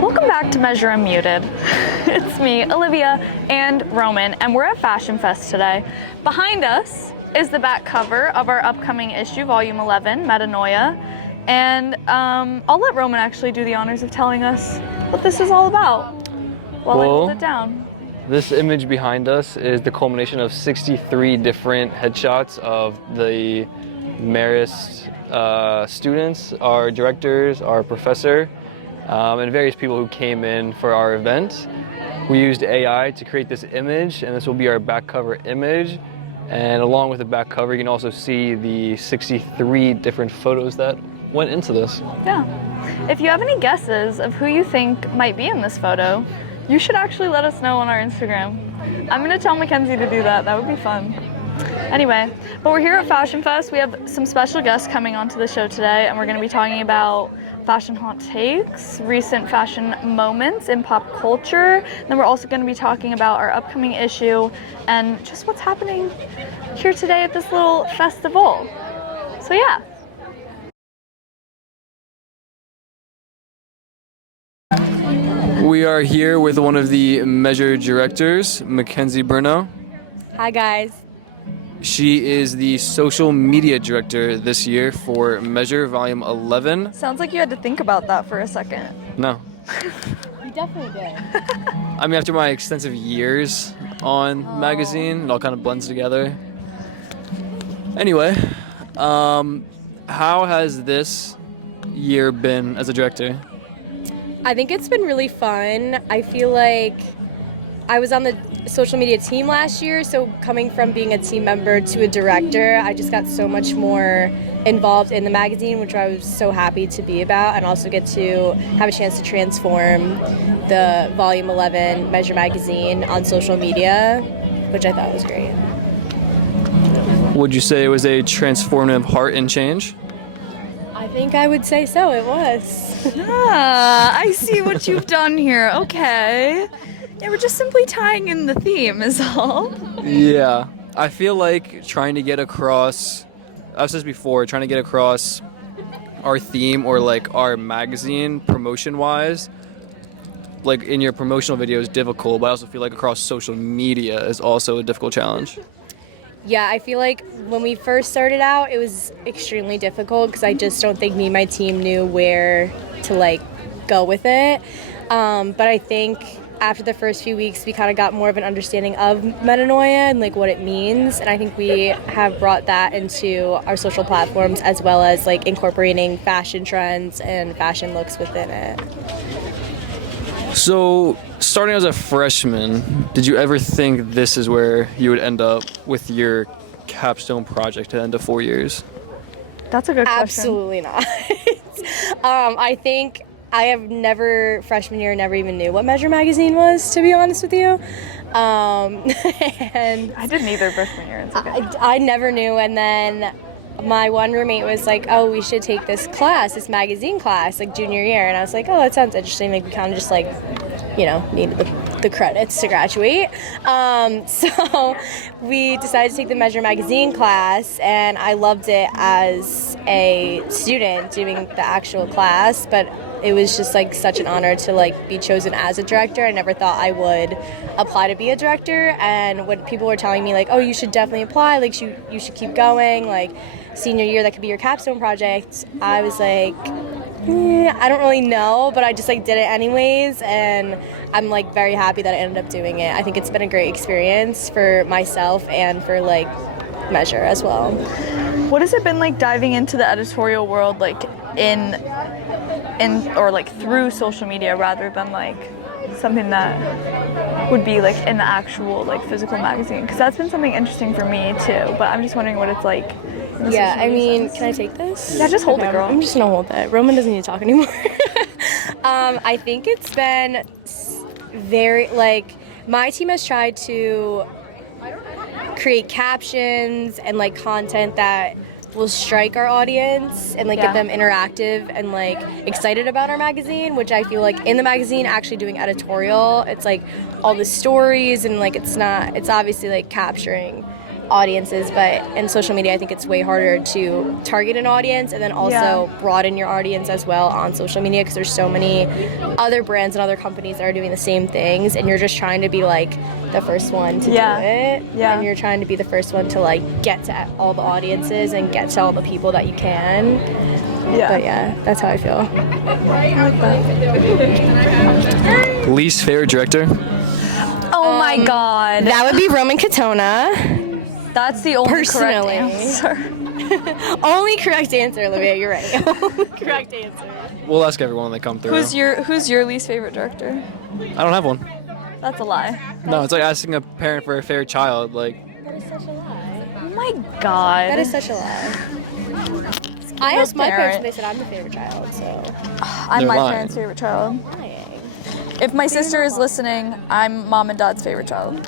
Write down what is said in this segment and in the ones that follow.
Welcome back to Measure Unmuted. It's me, Olyvia and Roman, and we're at Fashion Fest today. Behind us is the back cover of our upcoming issue, Volume 11, Metanoia. And I'll let Roman actually do the honors of telling us what this is all about while I hold it down. This image behind us is the culmination of 63 different headshots of the Marist students, our directors, our professor, and various people who came in for our event. We used AI to create this image, and this will be our back cover image. And along with the back cover, you can also see the 63 different photos that went into this. Yeah. If you have any guesses of who you think might be in this photo, you should actually let us know on our Instagram. I'm gonna tell Mackenzie to do that. That would be fun. Anyway, but we're here at Fashion Fest. We have some special guests coming onto the show today, and we're gonna be talking about fashion hot takes, recent fashion moments in pop culture. Then we're also gonna be talking about our upcoming issue and just what's happening here today at this little festival. So yeah. We are here with one of the Measure directors, Mackenzie Bruno. Hi guys. She is the social media director this year for Measure Volume 11. Sounds like you had to think about that for a second. No. You definitely did. I mean, after my extensive years on magazine, it all kind of blends together. Anyway, how has this year been as a director? I think it's been really fun. I feel like I was on the social media team last year, so coming from being a team member to a director, I just got so much more involved in the magazine, which I was so happy to be about, and also get to have a chance to transform the Volume 11 Measure magazine on social media, which I thought was great. Would you say it was a transformative heart and change? I think I would say so, it was. I see what you've done here. Okay. Yeah, we're just simply tying in the theme is all. Yeah. I feel like trying to get across, I've said this before, trying to get across our theme or like our magazine promotion-wise, like in your promotional video is difficult, but I also feel like across social media is also a difficult challenge. Yeah, I feel like when we first started out, it was extremely difficult because I just don't think me and my team knew where to like go with it. But I think after the first few weeks, we kind of got more of an understanding of metanoia and like what it means. And I think we have brought that into our social platforms as well as like incorporating fashion trends and fashion looks within it. So, starting as a freshman, did you ever think this is where you would end up with your capstone project at the end of 4 years? That's a good question. Absolutely not. I think I have never, freshman year, never even knew what Measure magazine was, to be honest with you. And I didn't either freshman year. It's okay. I never knew, and then my one roommate was like, oh, we should take this class, this magazine class, like junior year. And I was like, oh, that sounds interesting. Like we kind of just like, you know, needed the credits to graduate. So we decided to take the Measure magazine class, and I loved it as a student doing the actual class, but it was just like such an honor to like be chosen as a director. I never thought I would apply to be a director, and when people were telling me like, oh, you should definitely apply, like you should keep going, like senior year that could be your capstone project, I was like, I don't really know, but I just like did it anyways, and I'm like very happy that I ended up doing it. I think it's been a great experience for myself and for like Measure as well. What has it been like diving into the editorial world, like in or like through social media rather than like something that would be like in the actual like physical magazine? Because that's been something interesting for me too, but I'm just wondering what it's like. Yeah, I mean, can I take this? Yeah, just hold it, girl. I'm just gonna hold it. Roman doesn't need to talk anymore. I think it's been very, like, my team has tried to create captions and like content that will strike our audience and like get them interactive and like excited about our magazine, which I feel like in the magazine actually doing editorial, it's like all the stories and like it's obviously like capturing audiences, but in social media I think it's way harder to target an audience and then also broaden your audience as well on social media, because there's so many other brands and other companies that are doing the same things, and you're just trying to be like the first one to do it, and you're trying to be the first one to like get to all the audiences and get to all the people that you can. But yeah, that's how I feel. Least favorite director? Oh my god. That would be Roman Katona. That's the only Personally. correct answer. Only correct answer, Olivia. You're right. Only correct answer. We'll ask everyone when they come through. Who's your least favorite director? I don't have one. That's a lie. No, it's like asking a parent for a favorite child. Like, That is such a lie. Oh my god. That is such a lie. I asked my parents and they said I'm the favorite child, so. I'm They're my lying. parents' favorite child. Lying. If my sister is listening, I'm mom and dad's favorite child.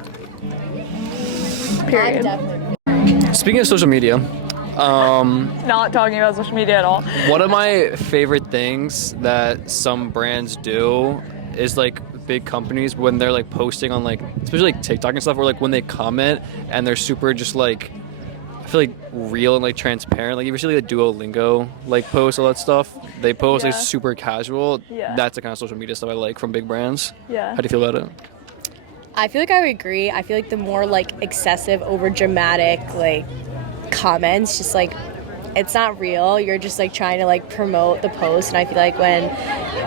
Period. speaking of social media, Not talking about social media at all. one of my favorite things that some brands do is like big companies when they're like posting on like, especially like TikTok and stuff, or like when they comment and they're super just like, I feel like real and like transparent. Like you ever see like a Duolingo like post, all that stuff? They post like super casual. Yeah. That's the kind of social media stuff I like from big brands. Yeah. How do you feel about it? I feel like I would agree. I feel like the more like excessive, over dramatic like comments, just like it's not real. You're just like trying to like promote the post, and I feel like when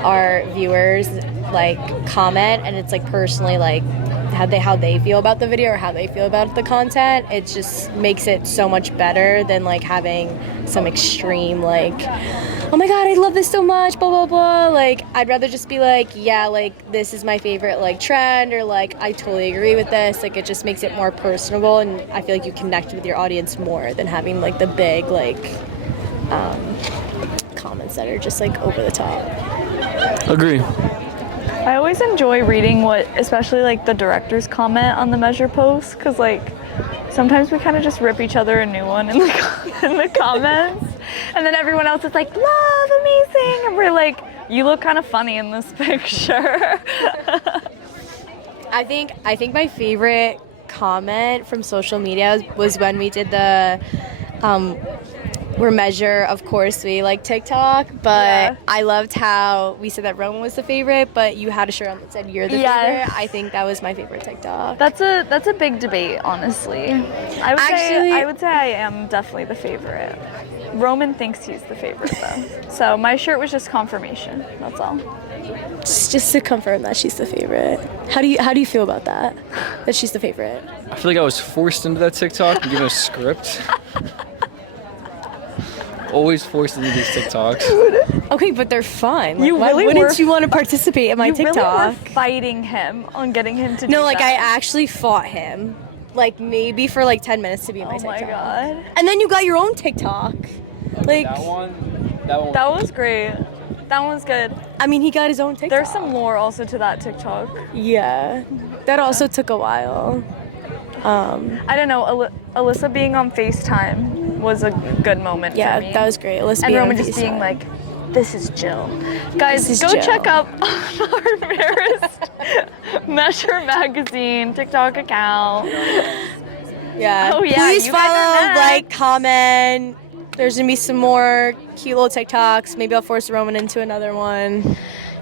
our viewers like comment and it's like personally like how they feel about the video or how they feel about the content, it just makes it so much better than like having some extreme like, oh my god, I love this so much, blah blah blah. Like I'd rather just be like, yeah, like this is my favorite like trend, or like I totally agree with this. Like it just makes it more personable, and I feel like you connect with your audience more than having like the big like comments that are just like over the top. Agree. I always enjoy reading what, especially like the directors comment on the measure posts, because like sometimes we kind of just rip each other a new one in the comments, and then everyone else is like, love, amazing, and we're like, you look kind of funny in this picture. I think my favorite comment from social media was when we did the we're measure, of course we like TikTok, but I loved how we said that Roman was the favorite, but you had a shirt on that said you're the favorite. I think that was my favorite TikTok. That's a big debate, honestly. I would say I am definitely the favorite. Roman thinks he's the favorite though. So my shirt was just confirmation. That's all. Just to confirm that she's the favorite. How do you feel about that? That she's the favorite? I feel like I was forced into that TikTok and given a script. Always forced into these TikToks. Okay, but they're fun. Like, You why really wouldn't were- you want to participate in my You TikTok? really were fighting him on getting him to do No, like I that. actually fought him. Like maybe for like 10 minutes to be in my Oh TikTok. my god. And then you got your own TikTok. Like That one. That was great. That one was good. I mean, he got his own TikTok. There's some lore also to that TikTok. Yeah. That also took a while. I don't know, Alyssa being on FaceTime was a good moment Yeah, for me. that was great. Let's And be Roman on just being FaceTime. like, this is Jill. Guys, This is go Jill. check out our Marist Measure Magazine TikTok account. Yeah. Oh, yeah, Please you guys are follow, next. like, comment. There's gonna be some more cute little TikToks. Maybe I'll force Roman into another one.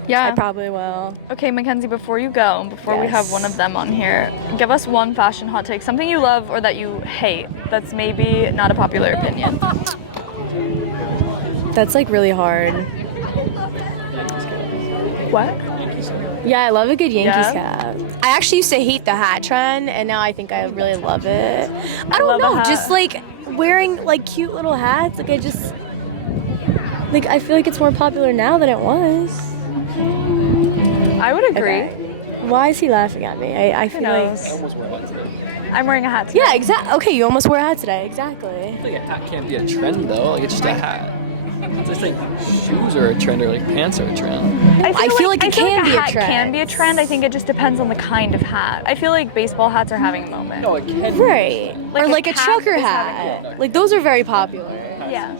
Yeah. I probably will. Okay, Mackenzie, before you go, before we have Yes. one of them on here, give us one fashion hot take, something you love or that you hate, that's maybe not a popular opinion. That's like really hard. What? Yeah, I love a good Yankees Yeah? cap. I actually used to hate the hat trend, and now I think I really love it. I don't love a know, hat. just like wearing like cute little hats. Like I feel like it's more popular now than it was. I would agree. Okay. Why is he laughing at me? I Who feel like. knows? I'm wearing a hat today. Yeah, exactly. Okay, you almost wore a hat today. Exactly. I feel like a hat can't be a trend though. Like it's just a hat. It's just like shoes are a trend or like pants are a trend. I feel like it can be a hat trend. can be a trend. I think it just depends on the kind of hat. I feel like baseball hats are having a moment. No, it can. Right. Like or a like a cap trucker is hat. having Like those are very popular. Yeah.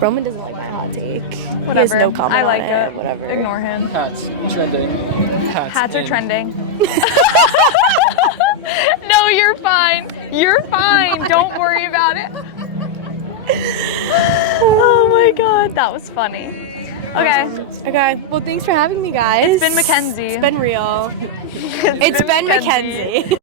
Roman doesn't like my hot take. Whatever. He has no comment I like on it. Whatever. Ignore him. Hats trending. Hats are in. trending. No, fine. You're fine. Don't worry about it. Oh my god, that was funny. Okay. Well, thanks for having me, guys. It's been Mackenzie. It's been real. It's been Mackenzie.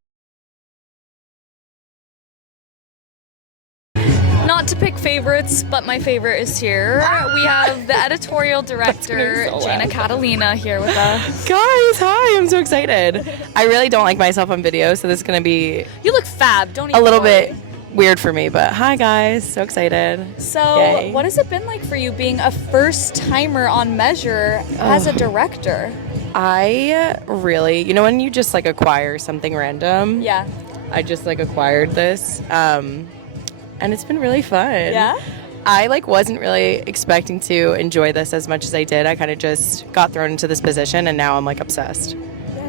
Not to pick favorites, but my favorite is here. We have the editorial director, Jana Catalina, here with us. Guys, hi, I'm so excited. I really don't like myself on video, so this is going to be You look fab, don't a even little worry. bit weird for me, but hi guys, so excited. So, Yay. what has it been like for you being a first-timer on Measure as a director? I really, you know when you just like acquire something random? Yeah. I just like acquired this, and it's been really fun. Yeah? I like wasn't really expecting to enjoy this as much as I did. I kind of just got thrown into this position and now I'm like obsessed.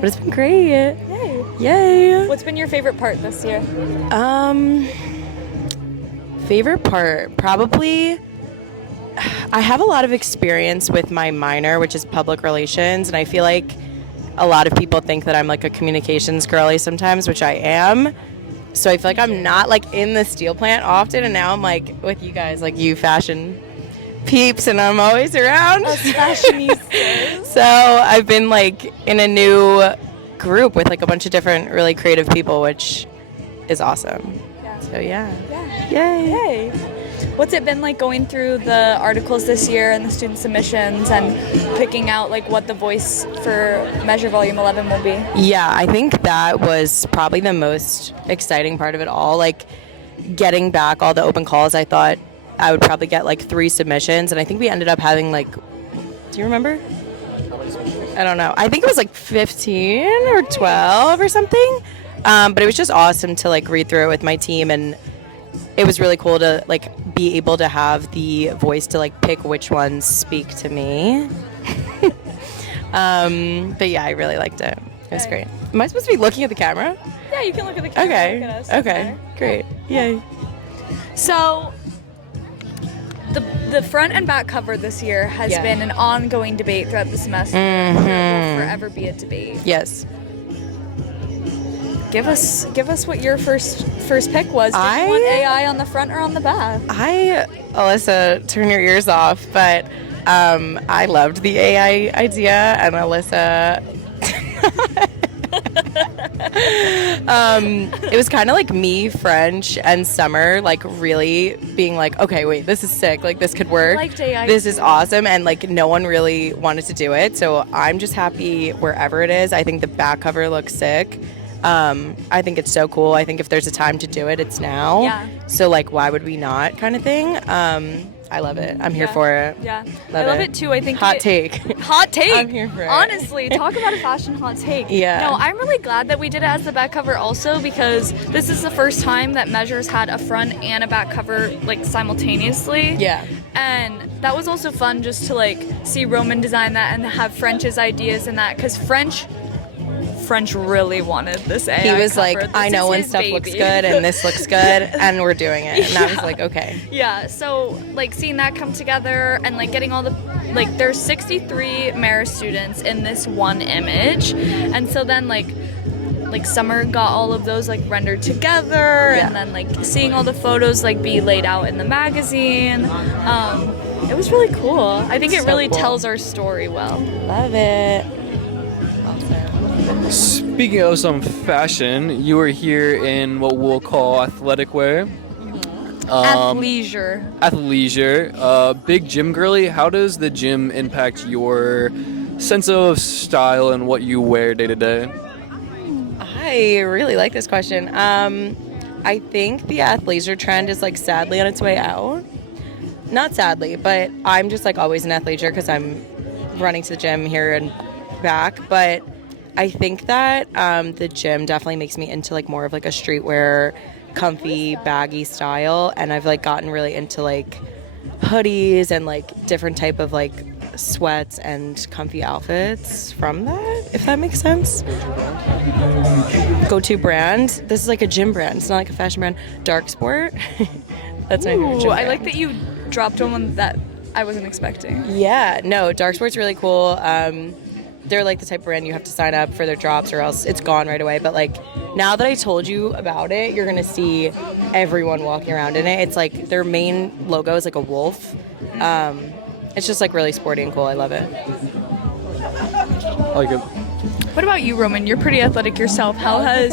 But it's been great. Yay. Yay. What's been your favorite part this year? Favorite part, probably, I have a lot of experience with my minor, which is public relations, and I feel like a lot of people think that I'm like a communications girly sometimes, which I am. So I feel like I'm not like in the steel plant often, and now I'm like with you guys, like you fashion peeps, and I'm always around. Us fashionistas. So I've been like in a new group with like a bunch of different really creative people, which is awesome. Yeah. So yeah. Yay. Yay. What's it been like going through the articles this year and the student submissions and picking out like what the voice for Measure Volume 11 will be? Yeah, I think that was probably the most exciting part of it all. Like getting back all the open calls, I thought I would probably get like 3 submissions, and I think we ended up having like, do you remember? I don't know. I think it was like 15 or 12 or something. But it was just awesome to like read through it with my team, and it was really cool to like be able to have the voice to like pick which ones speak to me. But yeah, I really liked it. It was great. Am I supposed to be looking at the camera? Yeah, you can look at the camera. Okay. Look at us. Okay. Great. Yay. So, the front and back cover this year has Yeah. been an ongoing debate throughout the semester. There will forever be a debate. Yes. Give us what your first pick was. Did you want AI on the front or on the back? Alyssa, turn your ears off, but I loved the AI idea, and Alyssa it was kind of like me, French, and Summer like really being like, okay, wait, this is sick, like this could work, I liked AI this too. is awesome, and like no one really wanted to do it, so I'm just happy wherever it is. I think the back cover looks sick. I think it's so cool. I think if there's a time to do it, it's now. Yeah. So like, why would we not, kind of thing. I love it. I'm here for it. Yeah. Love I love it. it too. I think Hot take. Hot take. I'm here for it. Honestly, talk about a fashion hot take. Yeah. No, I'm really glad that we did it as the back cover also, because this is the first time that Measure's had a front and a back cover like simultaneously. Yeah. And that was also fun just to like see Roman design that and have French's ideas in that, because French really wanted this AI He was cover. like, This I know is when his stuff baby. looks good and this looks good, and we're doing it. And I was like, okay. Yeah, so like seeing that come together and like getting all the like there's 63 Marist students in this one image, and so then like Summer got all of those like rendered together, Yeah. and then like seeing all the photos like be laid out in the magazine. It was really cool. I think it So really cool. tells our story well. Love it. Speaking of some fashion, you are here in what we'll call athletic wear. Athleisure. Athleisure. Big gym girly, how does the gym impact your sense of style and what you wear day to day? I really like this question. I think the athleisure trend is like sadly on its way out. Not sadly, but I'm just like always in athleisure because I'm running to the gym here and back. But I think that the gym definitely makes me into like more of like a streetwear, comfy, baggy style, and I've like gotten really into like hoodies and like different type of like sweats and comfy outfits from that, if that makes sense. Go-to brand. This is like a gym brand. It's not like a fashion brand. Dark Sport. That's my favorite gym Ooh, I brand. like that you dropped one that I wasn't expecting. Yeah, no, Dark Sport's really cool. they're like the type of brand you have to sign up for their drops or else it's gone right away. But like now that I told you about it, you're gonna see everyone walking around in it. It's like their main logo is like a wolf. It's just like really sporty and cool. I love it. I like it. What about you, Roman? You're pretty athletic yourself. How has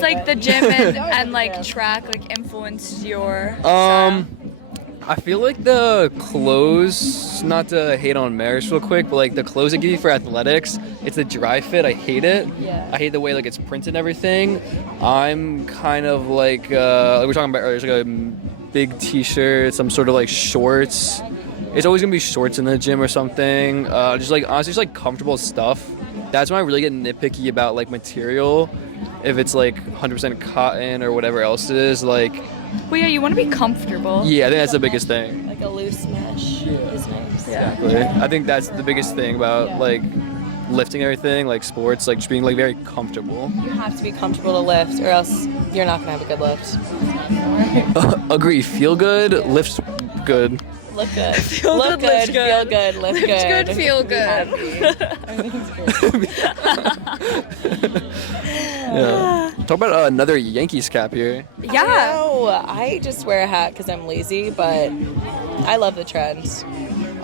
like the gym and like track like influenced your style? I feel like the clothes, not to hate on Marist real quick, but like the clothes they give you for athletics, it's the dry fit. I hate it. Yeah. I hate the way like it's printed and everything. I'm kind of like we were talking about earlier, like a big t-shirt, some sort of like shorts. It's always gonna be shorts in the gym or something. Just like honestly, just like comfortable stuff. That's when I really get nitpicky about like material. If it's like 100% cotton or whatever else it is, like. Well, yeah, you want to be comfortable. Yeah, I think that's the biggest thing. Like a loose mesh is nice. Exactly. I think that's the biggest thing about like lifting everything, like sports, like just being like very comfortable. You have to be comfortable to lift or else you're not gonna have a good lift. Agree. Feel good, lift good. Look good. Feel Look good, lift feel good, lift Lift good. good, feel Be good. happy. Yeah. Talk about another Yankees cap here. Yeah. I just wear a hat because I'm lazy, but I love the trend.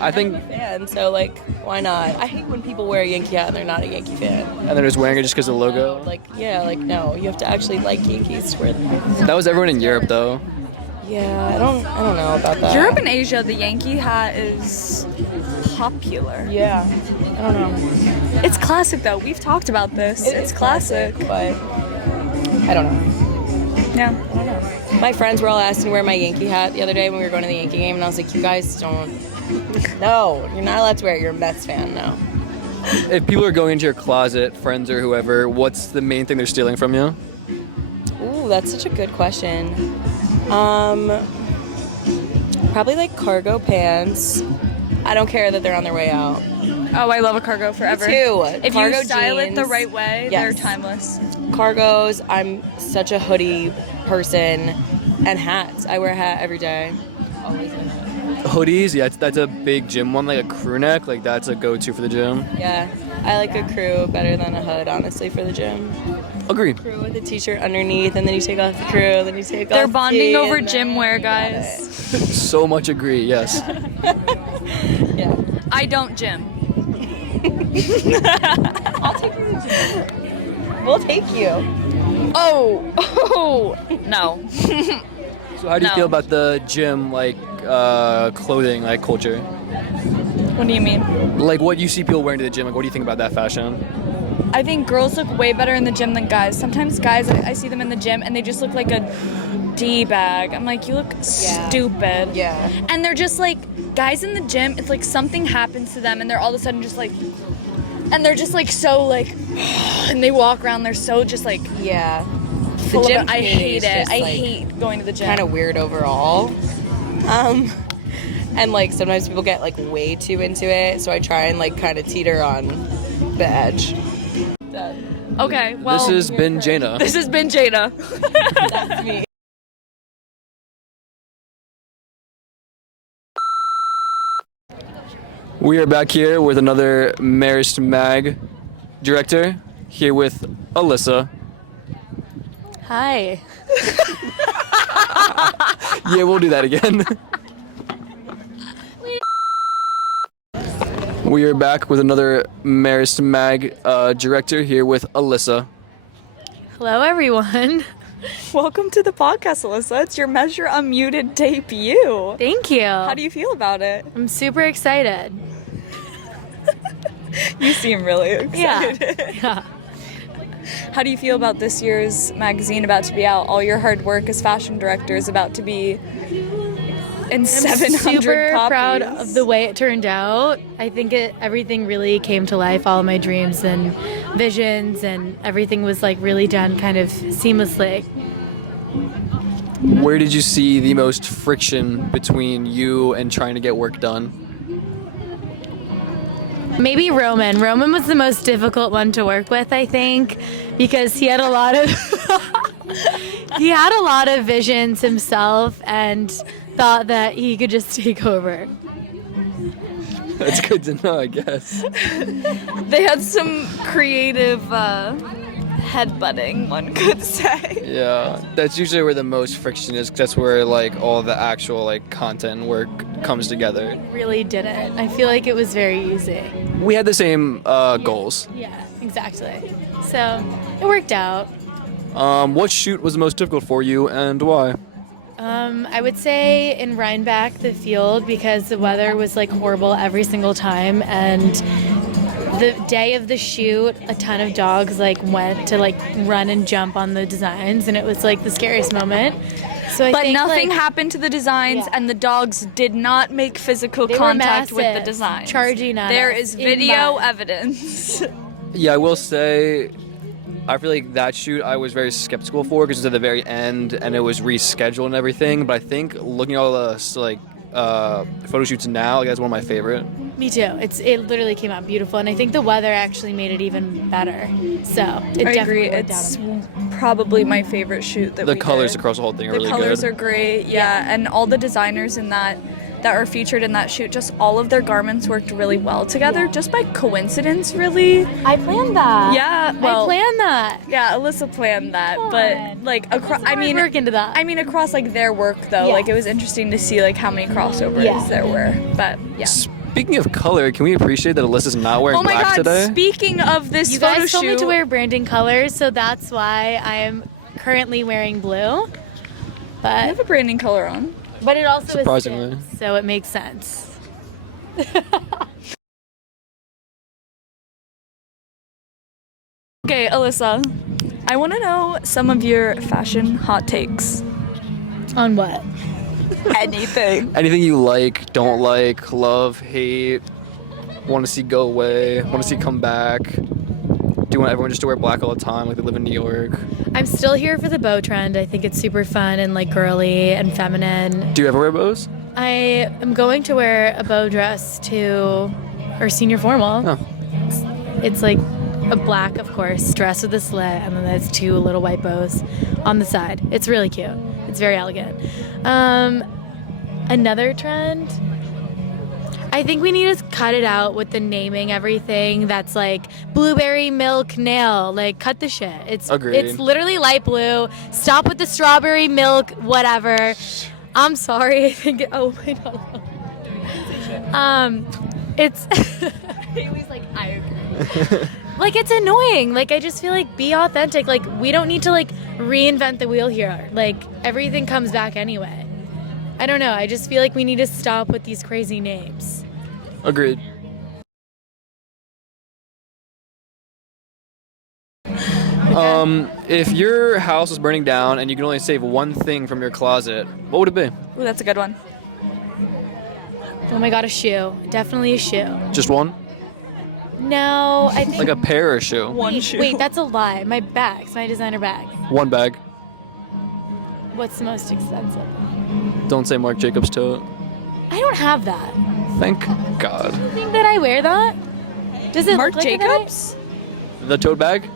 I think, And so, like, why not? I hate when people wear a Yankee hat and they're not a Yankee fan. and they're just wearing it just because of the logo. Like, yeah, like, no, you have to actually like Yankees to wear them. That was everyone in Europe though. Yeah, I don't know about that. Europe and Asia, the Yankee hat is popular. Yeah, I don't know. It's classic though. We've talked about this. It's classic. But I don't know. Yeah. I don't know. My friends were all asking to wear my Yankee hat the other day when we were going to the Yankee game, and I was like, you guys don't. No, you're not allowed to wear it. You're a Mets fan now. If people are going into your closet, friends or whoever, what's the main thing they're stealing from you? Ooh, that's such a good question. Probably like cargo pants. I don't care that they're on their way out. Oh, I love a cargo forever. Me too. If Cargo you style it the jeans. right way, Yes. they're timeless. Cargos, I'm such a hoodie person, and hats. I wear a hat every day. Always wear a hat. Hoodies, yeah, that's a big gym one, like a crew neck, like that's a go-to for the gym. Yeah, I like a crew better than a hood, honestly, for the gym. Agreed. Crew with a t-shirt underneath, and then you take off the crew, then you take off They're the bonding tee, over and then gym wear, you got guys. So much agree, yes. it. Yeah. I don't gym. I'll take you to the gym. We'll take you. Oh, no. So how do you No. feel about the gym, like, clothing, like, culture? What do you mean? Like, what you see people wearing to the gym, like, what do you think about that fashion? I think girls look way better in the gym than guys. Sometimes guys, I see them in the gym and they just look like a D-bag. I'm like, you look stupid. Yeah. And they're just like, guys in the gym, it's like something happens to them and they're all of a sudden just like, and they're just like so like, and they walk around, they're so just like, Yeah. full gym of it. I community hate is it. just, I like, hate going to the gym. Kind of weird overall. And like sometimes people get like way too into it, so I try and like kind of teeter on the edge. Okay, well. This has been Jaina. This has been Jada. That's me. We are back here with another Marist Mag director, here with Alyssa. Hi. Yeah, we'll do that again. We are back with another Marist Mag director, here with Alyssa. Hello, everyone. Welcome to the podcast, Alyssa. It's your Measure Unmuted debut. Thank you. How do you feel about it? I'm super excited. You seem really excited. Yeah. How do you feel about this year's magazine about to be out? All your hard work as fashion director is about to be in I'm 700 super copies. proud of the way it turned out. I think everything really came to life. All of my dreams and visions and everything was like really done kind of seamlessly. Where did you see the most friction between you and trying to get work done? Maybe Roman. Roman was the most difficult one to work with, I think, because he had a lot of visions himself and thought that he could just take over. That's good to know, I guess. They had some creative headbutting, one could say. Yeah, that's usually where the most friction is, 'cause that's where like all the actual like content and work comes together. Really didn't. I feel like it was very easy. We had the same goals. Yeah, exactly. So it worked out. What shoot was the most difficult for you and why? I would say in Rhinebeck, the field, because the weather was like horrible every single time, and the day of the shoot, a ton of dogs like went to like run and jump on the designs, and it was like the scariest moment. So I But think, nothing like, happened to the designs, Yeah. and the dogs did not make physical They were contact with the massive, designs. charging at There us is in video mud. evidence. Yeah, I will say, I feel like that shoot I was very skeptical for because it was at the very end and it was rescheduled and everything. But I think looking at all the photo shoots now, like, that's one of my favorite. Me too. It literally came out beautiful, and I think the weather actually made it even better. So it I definitely agree. worked It's out. probably my favorite shoot that The we colors did. across the whole thing are The really colors good. are great, yeah, and all the designers in that are featured in that shoot, just all of their garments worked really well together, just by coincidence, really. I planned that. Yeah, well, I planned that. yeah, Alyssa planned that, Come but on. like across, I Hard mean, work into that. I mean across like their work though, like it was Yes. interesting to see like how many crossovers Yeah. there were, but yeah. Speaking of color, can we appreciate that Alyssa's not wearing Oh my black God! today? Speaking of this You photo guys told me shoot, to wear branding colors, so that's why I am currently wearing blue. I But have a branding color on. but it also Surprisingly. is thin, so it makes sense. Okay, Alyssa, I want to know some of your fashion hot takes. On what? Anything. Anything you like, don't like, love, hate, want to see go away, want to see come back? Do you want everyone just to wear black all the time like they live in New York? I'm still here for the bow trend. I think it's super fun and like girly and feminine. Do you ever wear bows? I am going to wear a bow dress to our senior formal. Oh. It's like a black, of course, dress with a slit, and then there's two little white bows on the side. It's really cute. It's very elegant. Another trend, I think we need to cut it out with the naming everything that's like blueberry milk nail. Like, cut the shit. Agreed. It's literally light blue. Stop with the strawberry milk, whatever. I'm sorry. I think. Oh my god. It's. Haley's like, I agree. Like, it's annoying. Like, I just feel like, be authentic. Like, we don't need to like reinvent the wheel here. Like, everything comes back anyway. I don't know. I just feel like we need to stop with these crazy names. Agreed. If your house was burning down and you could only save one thing from your closet, what would it be? Ooh, that's a good one. Oh my god, a shoe. Definitely a shoe. Just one? No, I think. Like a pair or a shoe? Wait, that's a lie. My bags, my designer bag. One bag. What's the most expensive? Don't say Marc Jacobs tote. I don't have that. Thank God. You think that I wear that? Does it Marc look like Jacobs? The tote bag?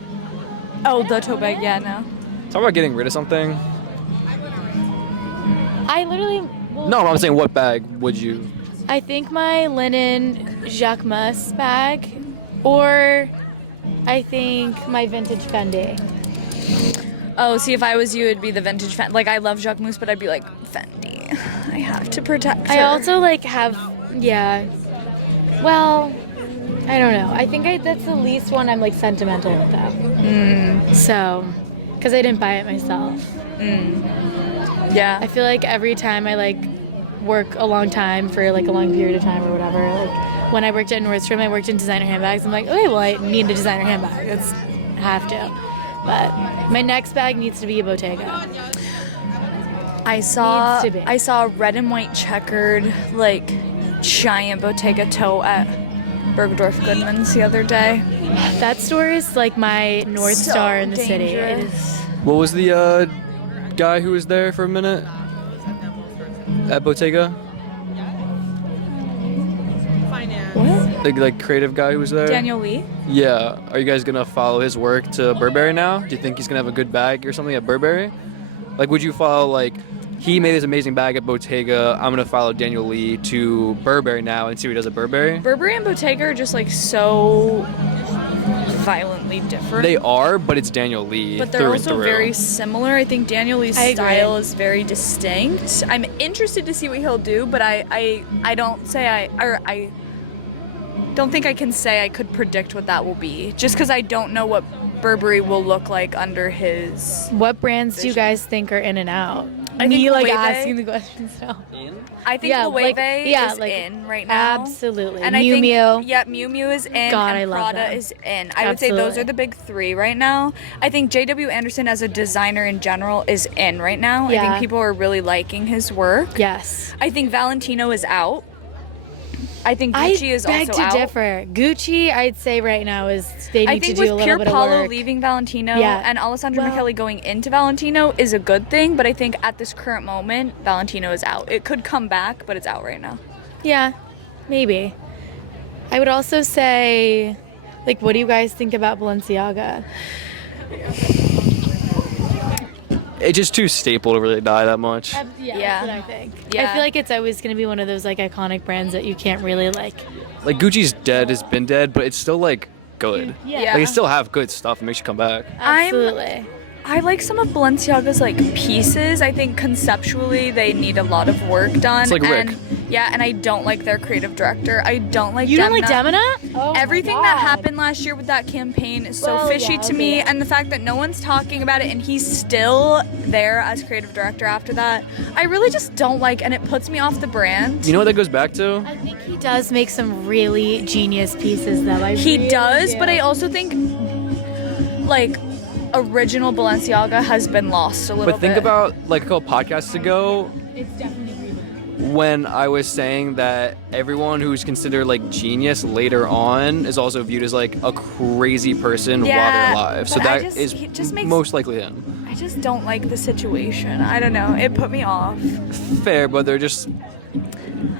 Oh, the tote bag. Yeah, no. Talk about getting rid of something. I literally. Well, No, I'm saying what bag would you? I think my linen Jacques Mus bag, or I think my vintage Fendi. Oh, see, if I was you, it'd be the vintage Fendi. Like, I love Jacques Mousse, but I'd be like, Fendi. I have to protect her. I also like have, yeah. Well, I don't know. I think that's the least one I'm like sentimental with them. So, because I didn't buy it myself. Yeah. I feel like every time I like work a long time for like a long period of time or whatever, like when I worked at Nordstrom, I worked in designer handbags. I'm like, okay, well, I need a designer handbag. That's have to. But my next bag needs to be a Bottega. I saw Needs to be. I saw a red and white checkered, like, giant Bottega tote at Bergdorf Goodman's the other day. That store is like my North So Star in the city. It dangerous. is. What was the guy who was there for a minute? At Bottega? What? The like creative guy who was there? Daniel Lee? Yeah. Are you guys gonna follow his work to Burberry now? Do you think he's gonna have a good bag or something at Burberry? Like, would you follow like he made this amazing bag at Bottega. I'm gonna follow Daniel Lee to Burberry now and see what he does at Burberry. Burberry and Bottega are just like so violently different. They are, but it's Daniel Lee. But they're through also and through. very similar. I think Daniel Lee's I agree. style is very distinct. I'm interested to see what he'll do, but I don't think I can say I could predict what that will be, just because I don't know what Burberry will look like under his. What brands do you guys think are in and out? I think Me like Loewe- asking the questions now. I think Loewe is in right now. Absolutely. And Miu I think, Miu. Yeah, Miu Miu is in, God, and I love Prada them. is in. I would say those Absolutely. are the big three right now. I think J.W. Anderson as a designer in general is in right now. I Yeah. think people are really liking his work. Yes. I think Valentino is out. I think Gucci is I beg also to out. differ. Gucci, I'd say right now is they need I think to do with a little Pier bit of Paolo work. leaving Valentino Yeah. and Alessandro Well- Michele going into Valentino is a good thing, but I think at this current moment, Valentino is out. It could come back, but it's out right now. Yeah, maybe. I would also say, like, what do you guys think about Balenciaga? It's just too staple to really die that much. Yeah, Yeah. that's what I think. Yeah. I feel like it's always going to be one of those like iconic brands that you can't really like. Like Gucci's dead, has been dead, but it's still like good. Yeah. Like they still have good stuff. It makes you come back. Absolutely. I like some of Balenciaga's like pieces. I think conceptually they need a lot of work done. It's like Rick. And, yeah, and I don't like their creative director. I don't like You don't Demna. like Demna? Oh my Everything that God. happened last year with that campaign is so Well, fishy yeah, to me, okay. and the fact that no one's talking about it and he's still there as creative director after that, I really just don't like, and it puts me off the brand. You know what that goes back to? I think he does make some really genius pieces though. He really does, do. but I also think like original Balenciaga has been lost a little But think bit. about like a couple podcasts ago It's definitely when I was saying that everyone who's considered like genius later on is also viewed as like a crazy person while Yeah, they're alive. So but I that just- is he just makes- most likely him. I just don't like the situation. I don't know. It put me off. Fair, but they're just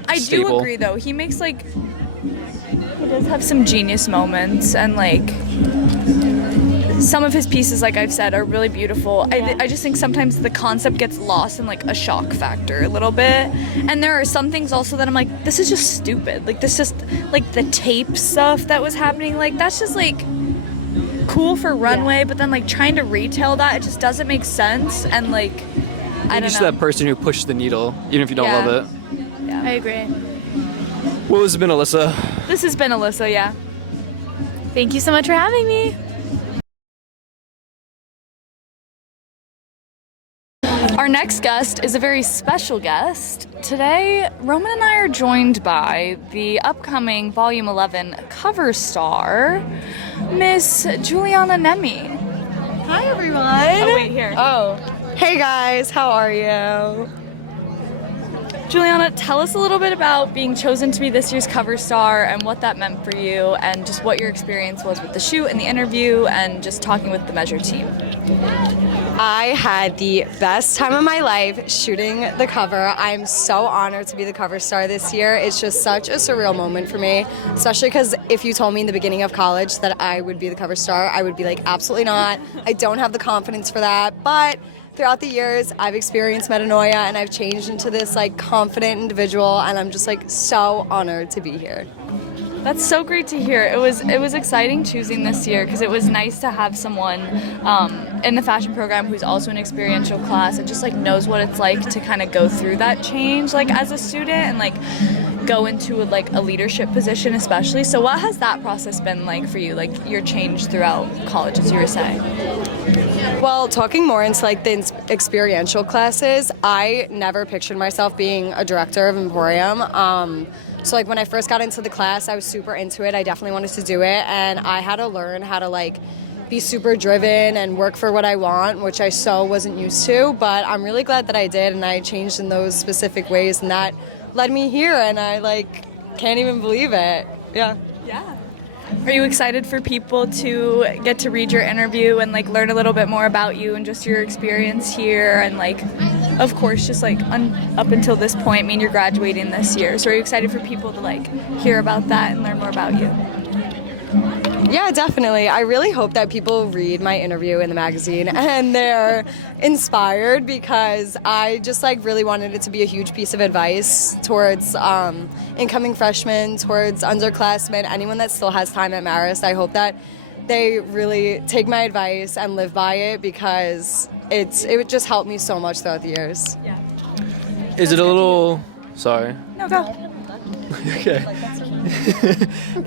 I do Staple. agree though. He makes like he does have some genius moments, and like some of his pieces, like I've said, are really beautiful. I just think sometimes the concept gets lost in like a shock factor a little bit. And there are some things also that I'm like, this is just stupid. Like this just like the tape stuff that was happening, like that's just like cool for runway, but then like trying to retell that, it just doesn't make sense. And like I you're don't just know. that person who pushes the needle, even if you don't Yeah. love it. I agree. Well, this has been Alyssa. This has been Alyssa, yeah. Thank you so much for having me. Our next guest is a very special guest. Today, Roman and I are joined by the upcoming Volume 11 cover star, Miss Juliana Nemi. Hi, everyone. Oh, wait, here. Oh. Hey, guys. How are you? Juliana, tell us a little bit about being chosen to be this year's cover star and what that meant for you, and just what your experience was with the shoot and the interview and just talking with the Measure team. I had the best time of my life shooting the cover. I'm so honored to be the cover star this year. It's just such a surreal moment for me, especially because if you told me in the beginning of college that I would be the cover star, I would be like, absolutely not. I don't have the confidence for that. But throughout the years, I've experienced metanoia and I've changed into this like confident individual, and I'm just like so honored to be here. That's so great to hear. It was exciting choosing this year because it was nice to have someone in the fashion program who's also in experiential class and just like knows what it's like to kind of go through that change like as a student and like go into like a leadership position especially. So what has that process been like for you? Like your change throughout college, as you were saying? Well, talking more into like the experiential classes, I never pictured myself being a director of Emporium. So like when I first got into the class, I was super into it. I definitely wanted to do it, and I had to learn how to like be super driven and work for what I want, which I so wasn't used to. But I'm really glad that I did, and I changed in those specific ways, and that led me here. And I like can't even believe it. Yeah. Yeah. Are you excited for people to get to read your interview and like learn a little bit more about you and just your experience here and like, of course, just like up until this point, I mean, you're graduating this year. So are you excited for people to like hear about that and learn more about you? Yeah, definitely. I really hope that people read my interview in the magazine and they're inspired, because I just like really wanted it to be a huge piece of advice towards incoming freshmen, towards underclassmen, anyone that still has time at Marist. I hope that they really take my advice and live by it, because it would just help me so much throughout the years. Yeah. Is it a little... Sorry. No, go. Okay.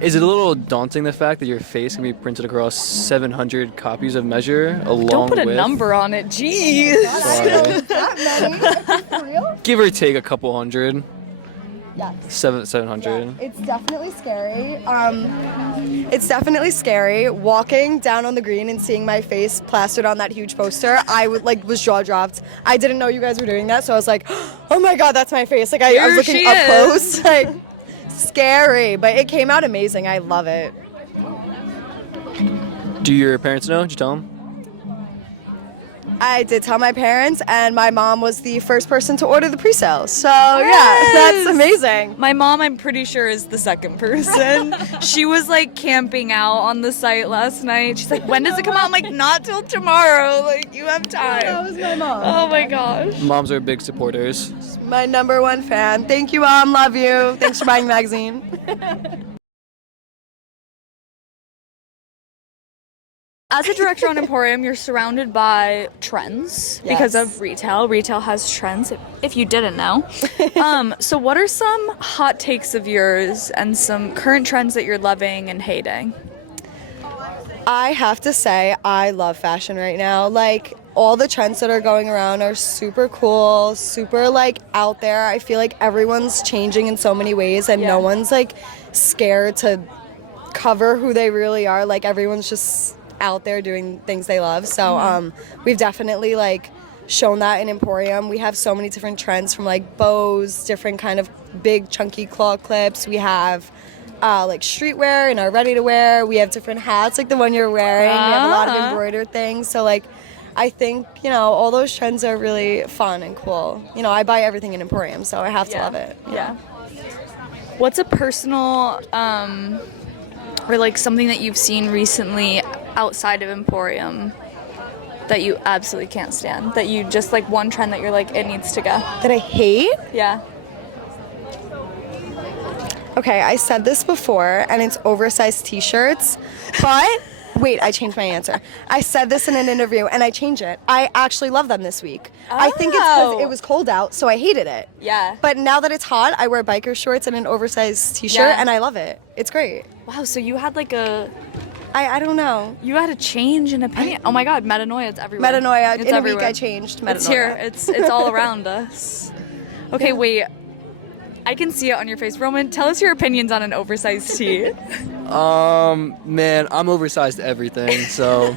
Is it a little daunting, the fact that your face can be printed across 700 copies of Measure along Don't put a with... number on it. Jeez. Sorry. Give or take a couple hundred. Yes. 700. It's definitely scary. It's definitely scary walking down on the green and seeing my face plastered on that huge poster. I was jaw dropped. I didn't know you guys were doing that, so I was like, oh my god, that's my face. Like I was looking up close. Like scary, but it came out amazing. I love it. Do your parents know? Did you tell them? I did tell my parents, and my mom was the first person to order the pre-sale. So yeah, that's amazing. My mom, I'm pretty sure, is the second person. She was like camping out on the site last night. She's like, when does it come out? I'm like, not till tomorrow. Like, you have time. That was my mom. Oh my gosh. Moms are big supporters. My #1 fan. Thank you, Mom. Love you. Thanks for buying the magazine. As a director on Emporium, you're surrounded by trends because of retail. Retail has trends, if you didn't know. So what are some hot takes of yours and some current trends that you're loving and hating? I have to say, I love fashion right now. Like, all the trends that are going around are super cool, super, like, out there. I feel like everyone's changing in so many ways, and no one's, like, scared to cover who they really are. Like, everyone's just out there doing things they love. So we've definitely like shown that in Emporium. We have so many different trends, from like bows, different kind of big chunky claw clips. We have like streetwear in our ready to wear. We have different hats like the one you're wearing. We have a lot of embroidered things. So like I think, you know, all those trends are really fun and cool. You know, I buy everything in Emporium, so I have to love it. Yeah. What's a personal or like something that you've seen recently outside of Emporium that you absolutely can't stand? That you just like one trend that you're like, it needs to go? That I hate? Yeah. Okay, I said this before, and it's oversized t-shirts, but wait, I changed my answer. I said this in an interview, and I changed it. I actually love them this week. I think it's because it was cold out, so I hated it. Yeah. But now that it's hot, I wear biker shorts and an oversized t-shirt, and I love it. It's great. Wow, so you had like I don't know. You had a change in opinion. Oh my god, metanoia, it's everywhere. Metanoia. It's in everywhere. A week I changed metanoia. It's here. It's all around us. Okay, wait. I can see it on your face. Roman, tell us your opinions on an oversized tee. Man, I'm oversized everything, so...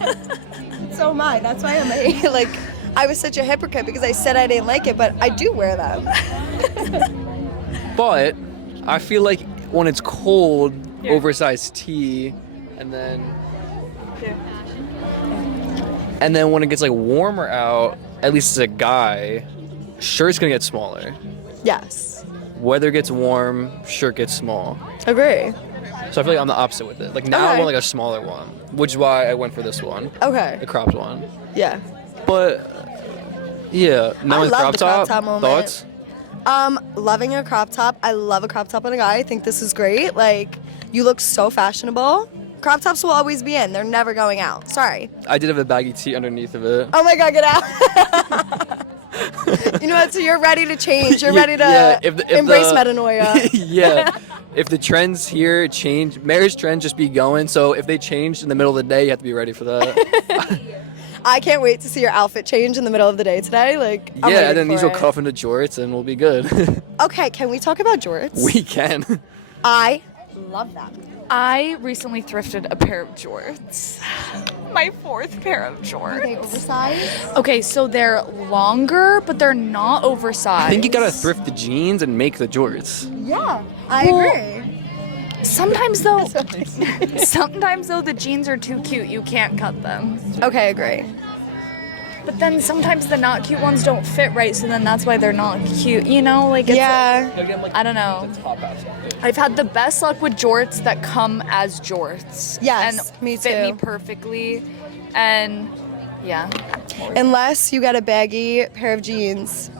So am I. That's why I'm like, I was such a hypocrite because I said I didn't like it, but I do wear them. But I feel like when it's cold, oversized tee, and then when it gets like warmer out, at least as a guy, shirt's gonna get smaller. Yes. Weather gets warm, shirt gets small. Agree. So I feel like I'm the opposite with it. Like now I want like a smaller one, which is why I went for this one. Okay. The cropped one. Yeah. But yeah, now with love the crop top moment. Thoughts? Loving a crop top. I love a crop top on a guy. I think this is great. Like, you look so fashionable. Crop tops will always be in. They're never going out. Sorry. I did have a baggy tee underneath of it. Oh my god, get out. You know what? So you're ready to change. You're ready to if embrace metanoia. Yeah. If the trends here change, marriage trends just be going. So if they change in the middle of the day, you have to be ready for that. I can't wait to see your outfit change in the middle of the day today. Like, I'm yeah, waiting and then for these will it. cuff into jorts and we'll be good. Okay, can we talk about jorts? We can. I love them. I recently thrifted a pair of jorts. My 4th pair of jorts. Are they oversized? Okay, so they're longer, but they're not oversized. I think you gotta thrift the jeans and make the jorts. Yeah, I agree. Sometimes though, the jeans are too cute. You can't cut them. Okay, agree. but then sometimes the not cute ones don't fit right, so then that's why they're not cute, you know? Like, it's Yeah. I don't know. I've had the best luck with jorts that come as jorts. Yes, and me fit me too. perfectly, and yeah. Unless you get a baggy pair of jeans.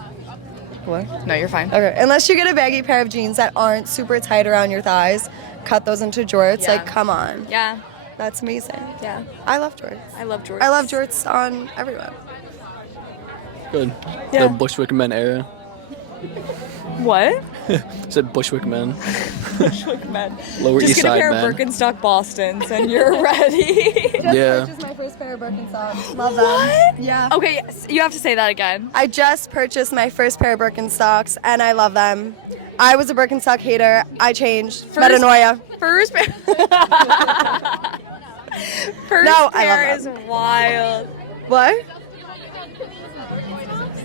What? No, you're fine. Okay. Unless you get a baggy pair of jeans that aren't super tight around your thighs, cut those into jorts. Yeah. Like, come on. Yeah, That's amazing. yeah. I love jorts. I love jorts. I love jorts on everyone. Good. Yeah. The Bushwick men era. What? Said Bushwick men. Man. Lower Just East get a Side pair men. of Birkenstock Bostons and you're ready. Yeah. Purchased my first pair of Birkenstocks. Love them. Yeah. Okay, you have to say that again. I just purchased my first pair of Birkenstocks and I love them. I was a Birkenstock hater. I changed. Metanoia. First pair. First No, I love pair them. is wild. What?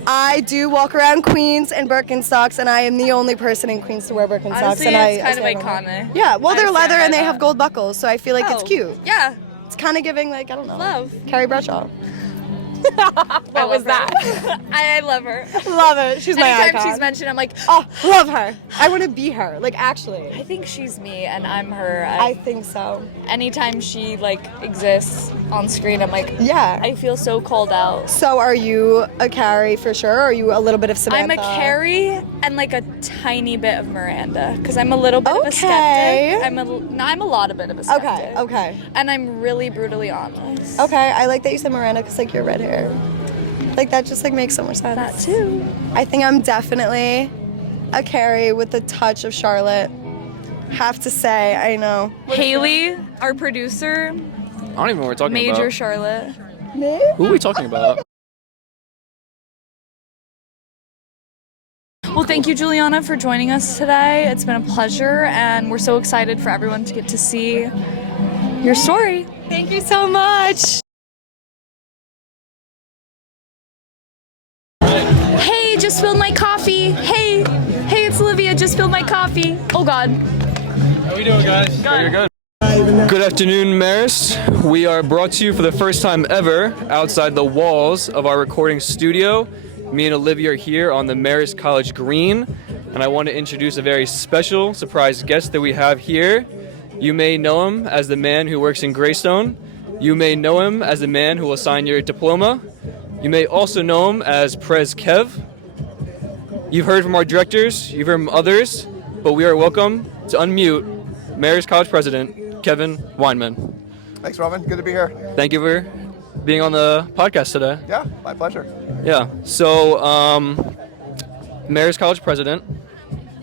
I do walk around Queens in Birkenstocks, and I am the only person in Queens to wear Birkenstocks. Honestly, and it's I kind of stand on it. iconic. Yeah, well, I they're stand leather by and they that. have gold buckles, so I feel like it's Oh, cute. Yeah. It's kind of giving, like, I don't know. Love. Carrie Bradshaw. What was that? I love her. Love it. She's my Anytime icon. she's mentioned, I'm like, Oh, love her. I want to be her. Like, actually. I think she's me and I'm her. I think so. Anytime she like exists on screen, I'm like, Yeah. I feel so called out. So are you a Carrie for sure, or are you a little bit of I'm Samantha? a Carrie and like a tiny bit of Miranda because I'm a little bit of a Okay. skeptic. I'm a lot of bit of a skeptic. Okay. And I'm really brutally honest. Okay, I like that you said Miranda because, like, your red hair. Like, that just, like, makes so much sense. That too. I think I'm definitely a Carrie with a touch of Charlotte. Have to say, I know. Haley, our producer, I don't even know what we're talking Major about. Charlotte. Who are we talking about? Well, thank you, Juliana, for joining us today. It's been a pleasure, and we're so excited for everyone to get to see your story. Thank you so much. Hey, just spilled my coffee. Hey, it's Olivia. Just spilled my coffee. Oh God. How we doing, guys? You're good. Good afternoon, Marist. We are brought to you for the first time ever outside the walls of our recording studio. Me and Olyvia are here on the Marist College Green, and I want to introduce a very special surprise guest that we have here. You may know him as the man who works in Greystone. You may know him as the man who will sign your diploma. You may also know him as Prez Kev. You've heard from our directors, you've heard from others, but we are welcome to unmute Marist College President Kevin Weinman. Thanks, Roman. Good to be here. Thank you for being on the podcast today. Yeah, my pleasure. Yeah, so Marist College President.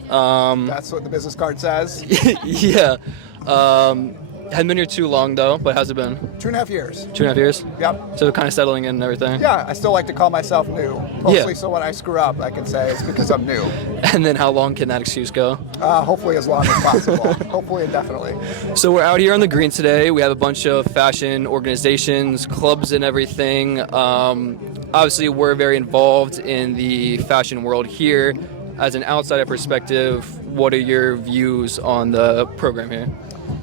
That's what the business card says. Yeah. Hadn't been here too long though, but how's it been? 2.5 years. 2.5 years? Yep. So kind of settling in and everything? Yeah, I still like to call myself new. Mostly Yeah. so when I screw up, I can say it's because I'm new. And then how long can that excuse go? Hopefully as long as possible. Hopefully indefinitely. So we're out here on the green today. We have a bunch of fashion organizations, clubs and everything. Obviously we're very involved in the fashion world here. As an outsider perspective, what are your views on the program here?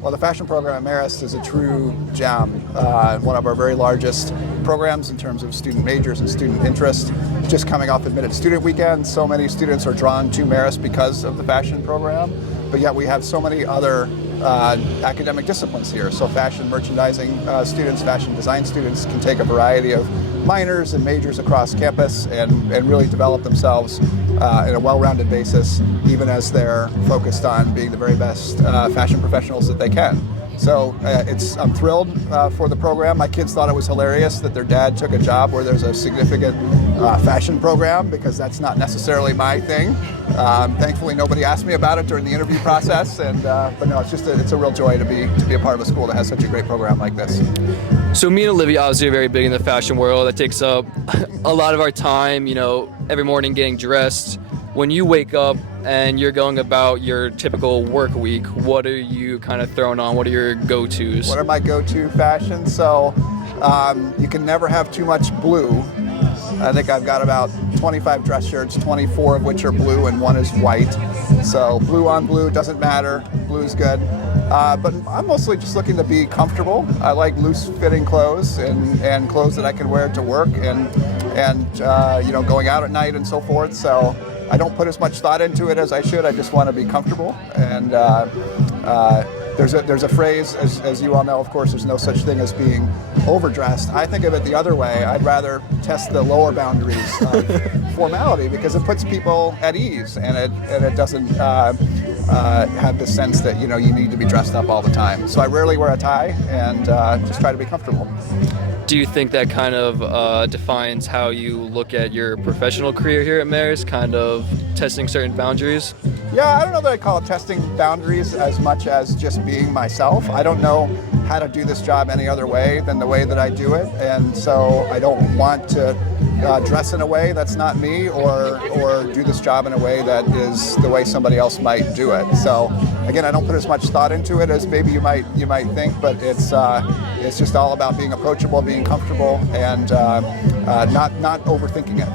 Well, the fashion program at Marist is a true gem. One of our very largest programs in terms of student majors and student interest. Just coming off Admitted Student Weekend, so many students are drawn to Marist because of the fashion program, but yet we have so many other academic disciplines here. So fashion merchandising students, fashion design students can take a variety of minors and majors across campus and really develop themselves in a well-rounded basis, even as they're focused on being the very best fashion professionals that they can. So I'm thrilled for the program. My kids thought it was hilarious that their dad took a job where there's a significant fashion program, because that's not necessarily my thing. Thankfully, nobody asked me about it during the interview process, but no, it's a real joy to be a part of a school that has such a great program like this. So me and Olivia obviously are very big in the fashion world. That takes up a lot of our time, every morning getting dressed. When you wake up and you're going about your typical work week, what are you kind of throwing on? What are your go-tos? What are my go-to fashions? So you can never have too much blue. I think I've got about 25 dress shirts, 24 of which are blue and 1 is white. So blue on blue doesn't matter. Blue's good. But I'm mostly just looking to be comfortable. I like loose-fitting clothes and clothes that I can wear to work. And and going out at night and so forth. So I don't put as much thought into it as I should. I just want to be comfortable. And there's a phrase, as you all know, of course, there's no such thing as being overdressed. I think of it the other way. I'd rather test the lower boundaries of formality, because it puts people at ease, and it doesn't have the sense that you need to be dressed up all the time. So I rarely wear a tie, and just try to be comfortable. Do you think that kind of defines how you look at your professional career here at Marist, kind of testing certain boundaries? Yeah, I don't know that I call it testing boundaries as much as just being myself. I don't know how to do this job any other way than the way that I do it, and so I don't want to dress in a way that's not me, or do this job in a way that is the way somebody else might do it. So again, I don't put as much thought into it as maybe you might think, but it's just all about being approachable, being comfortable, and not overthinking it.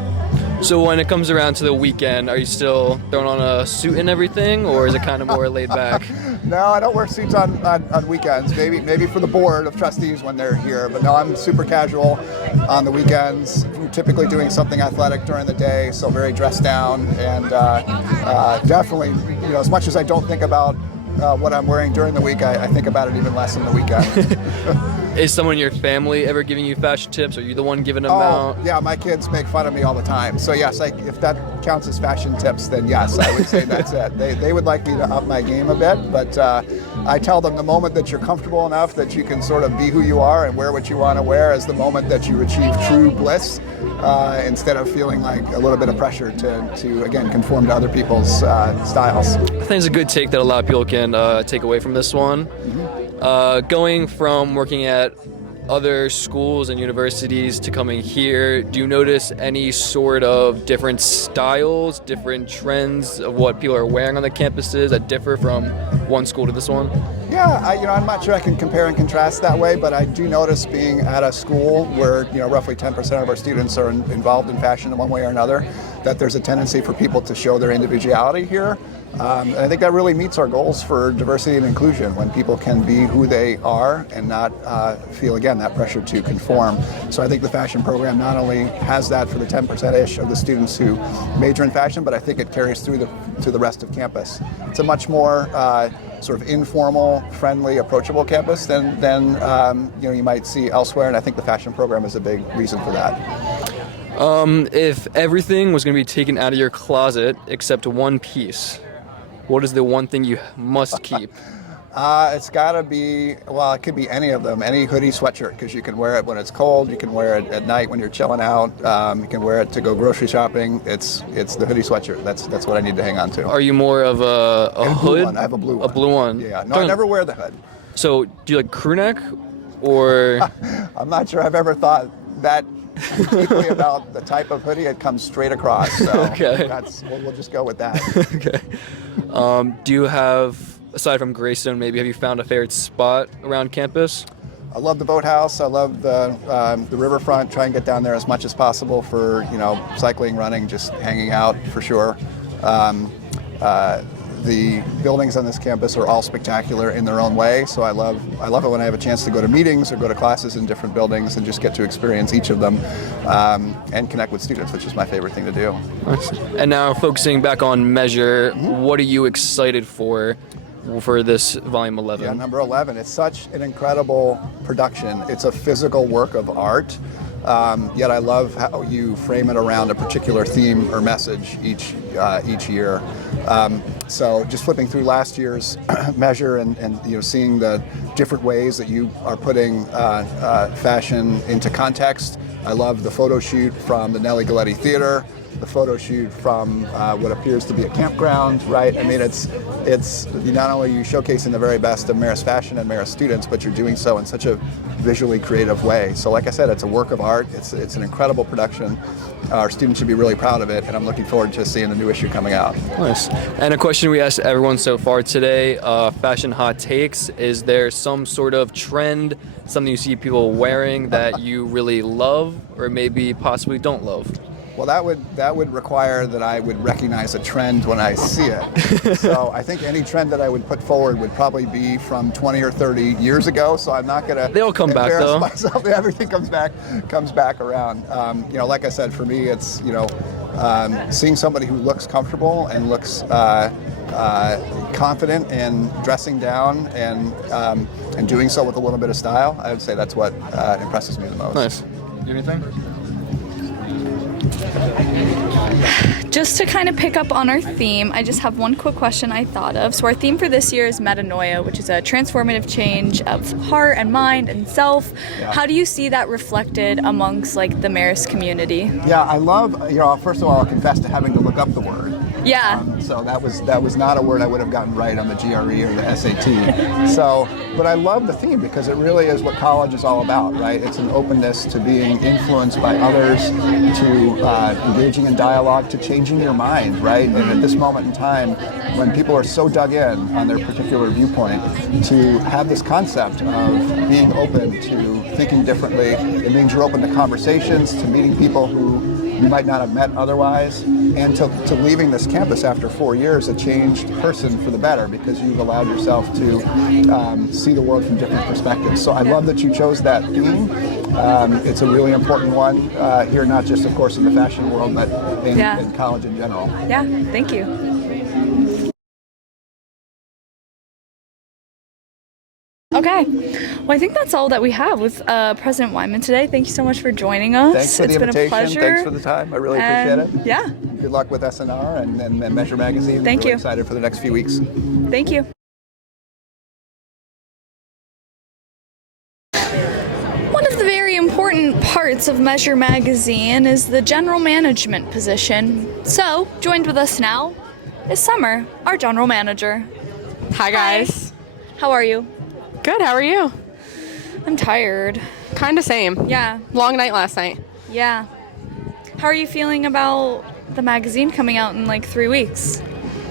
So when it comes around to the weekend, are you still throwing on a suit and everything, or is it kind of more laid back? No, I don't wear suits on weekends. Maybe for the board of trustees when they're here, but no, I'm super casual on the weekends. I'm typically doing something athletic during the day, so very dressed down, and definitely, as much as I don't think about what I'm wearing during the week, I think about it even less on the weekend. Is someone in your family ever giving you fashion tips? Are you the one giving them out? Yeah, my kids make fun of me all the time. So yes, if that counts as fashion tips, then yes, I would say that's it. They would like me to up my game a bit, but I tell them the moment that you're comfortable enough that you can sort of be who you are and wear what you want to wear is the moment that you achieve true bliss, instead of feeling like a little bit of pressure to again, conform to other people's styles. I think it's a good take that a lot of people can take away from this one. Going from working at other schools and universities to coming here, do you notice any sort of different styles, different trends of what people are wearing on the campuses that differ from one school to this one? Yeah, I'm not sure I can compare and contrast that way, but I do notice being at a school where roughly 10% of our students are involved in fashion in one way or another, that there's a tendency for people to show their individuality here. And I think that really meets our goals for diversity and inclusion, when people can be who they are and not feel, again, that pressure to conform. So I think the fashion program not only has that for the 10%-ish of the students who major in fashion, but I think it carries through to the rest of campus. It's a much more sort of informal, friendly, approachable campus than you might see elsewhere, and I think the fashion program is a big reason for that. If everything was going to be taken out of your closet except one piece, what is the one thing you must keep? It's got to be, well, it could be any of them, any hoodie sweatshirt, because you can wear it when it's cold, you can wear it at night when you're chilling out, you can wear it to go grocery shopping. It's the hoodie sweatshirt. That's what I need to hang on to. Are you more of a hood? One. I have a blue one. A blue one? Yeah. No, I never wear the hood. So do you like crew neck, or? I'm not sure I've ever thought that deeply about the type of hoodie. It comes straight across, so okay. We'll just go with that. Okay. Do you have, aside from Greystone, maybe have you found a favorite spot around campus? I love the boathouse. I love the riverfront. Try and get down there as much as possible for cycling, running, just hanging out for sure. The buildings on this campus are all spectacular in their own way, so I love it when I have a chance to go to meetings or go to classes in different buildings and just get to experience each of them and connect with students, which is my favorite thing to do. Nice. And now focusing back on Measure, what are you excited for this Volume 11? Yeah, number 11. It's such an incredible production. It's a physical work of art. Yet I love how you frame it around a particular theme or message each year. So just flipping through last year's measure and seeing the different ways that you are putting fashion into context. I love the photo shoot from the Nellie Galetti Theater, the photo shoot from what appears to be a campground, right? I mean, it's not only are you showcasing the very best of Marist fashion and Marist students, but you're doing so in such a visually creative way. So like I said, it's a work of art. It's an incredible production. Our students should be really proud of it, and I'm looking forward to seeing the new issue coming out. Nice. And a question we asked everyone so far today, fashion hot takes. Is there some sort of trend, something you see people wearing that you really love or maybe possibly don't love? Well, that would require that I would recognize a trend when I see it. So I think any trend that I would put forward would probably be from 20 or 30 years ago. So I'm not going to They'll come back, though. myself. Everything comes back around. Like I said, for me, it's seeing somebody who looks comfortable and looks confident in dressing down and doing so with a little bit of style. I would say that's what impresses me the most. Nice. Do anything? Just to kind of pick up on our theme, I just have one quick question I thought of. So our theme for this year is metanoia, which is a transformative change of heart and mind and self. Yeah. How do you see that reflected amongst like the Marist community? Yeah, I love, first of all, I'll confess to having to look up the word. Yeah. So that was not a word I would have gotten right on the GRE or the SAT. But I love the theme because it really is what college is all about, right? It's an openness to being influenced by others, to engaging in dialogue, to changing your mind, right? And at this moment in time, when people are so dug in on their particular viewpoint, to have this concept of being open to thinking differently, it means you're open to conversations, to meeting people who you might not have met otherwise, and to leaving this campus after 4 years a changed person for the better because you've allowed yourself to see the world from different perspectives. So I love that you chose that theme. It's a really important one here, not just, of course, in the fashion world, but in college in general. Yeah, thank you. Okay, well, I think that's all that we have with President Weinman today. Thank you so much for joining us. Thanks for the invitation. Been a pleasure. Thanks for the time. I really appreciate it. Yeah. Good luck with SNR and Measure Magazine. Thank you. Excited for the next few weeks. Thank you. One of the very important parts of Measure Magazine is the general management position. So, joined with us now is Summer, our general manager. Hi guys. How are you? Good, how are you? I'm tired. Kinda same. Yeah. Long night last night. Yeah. How are you feeling about the magazine coming out in like 3 weeks?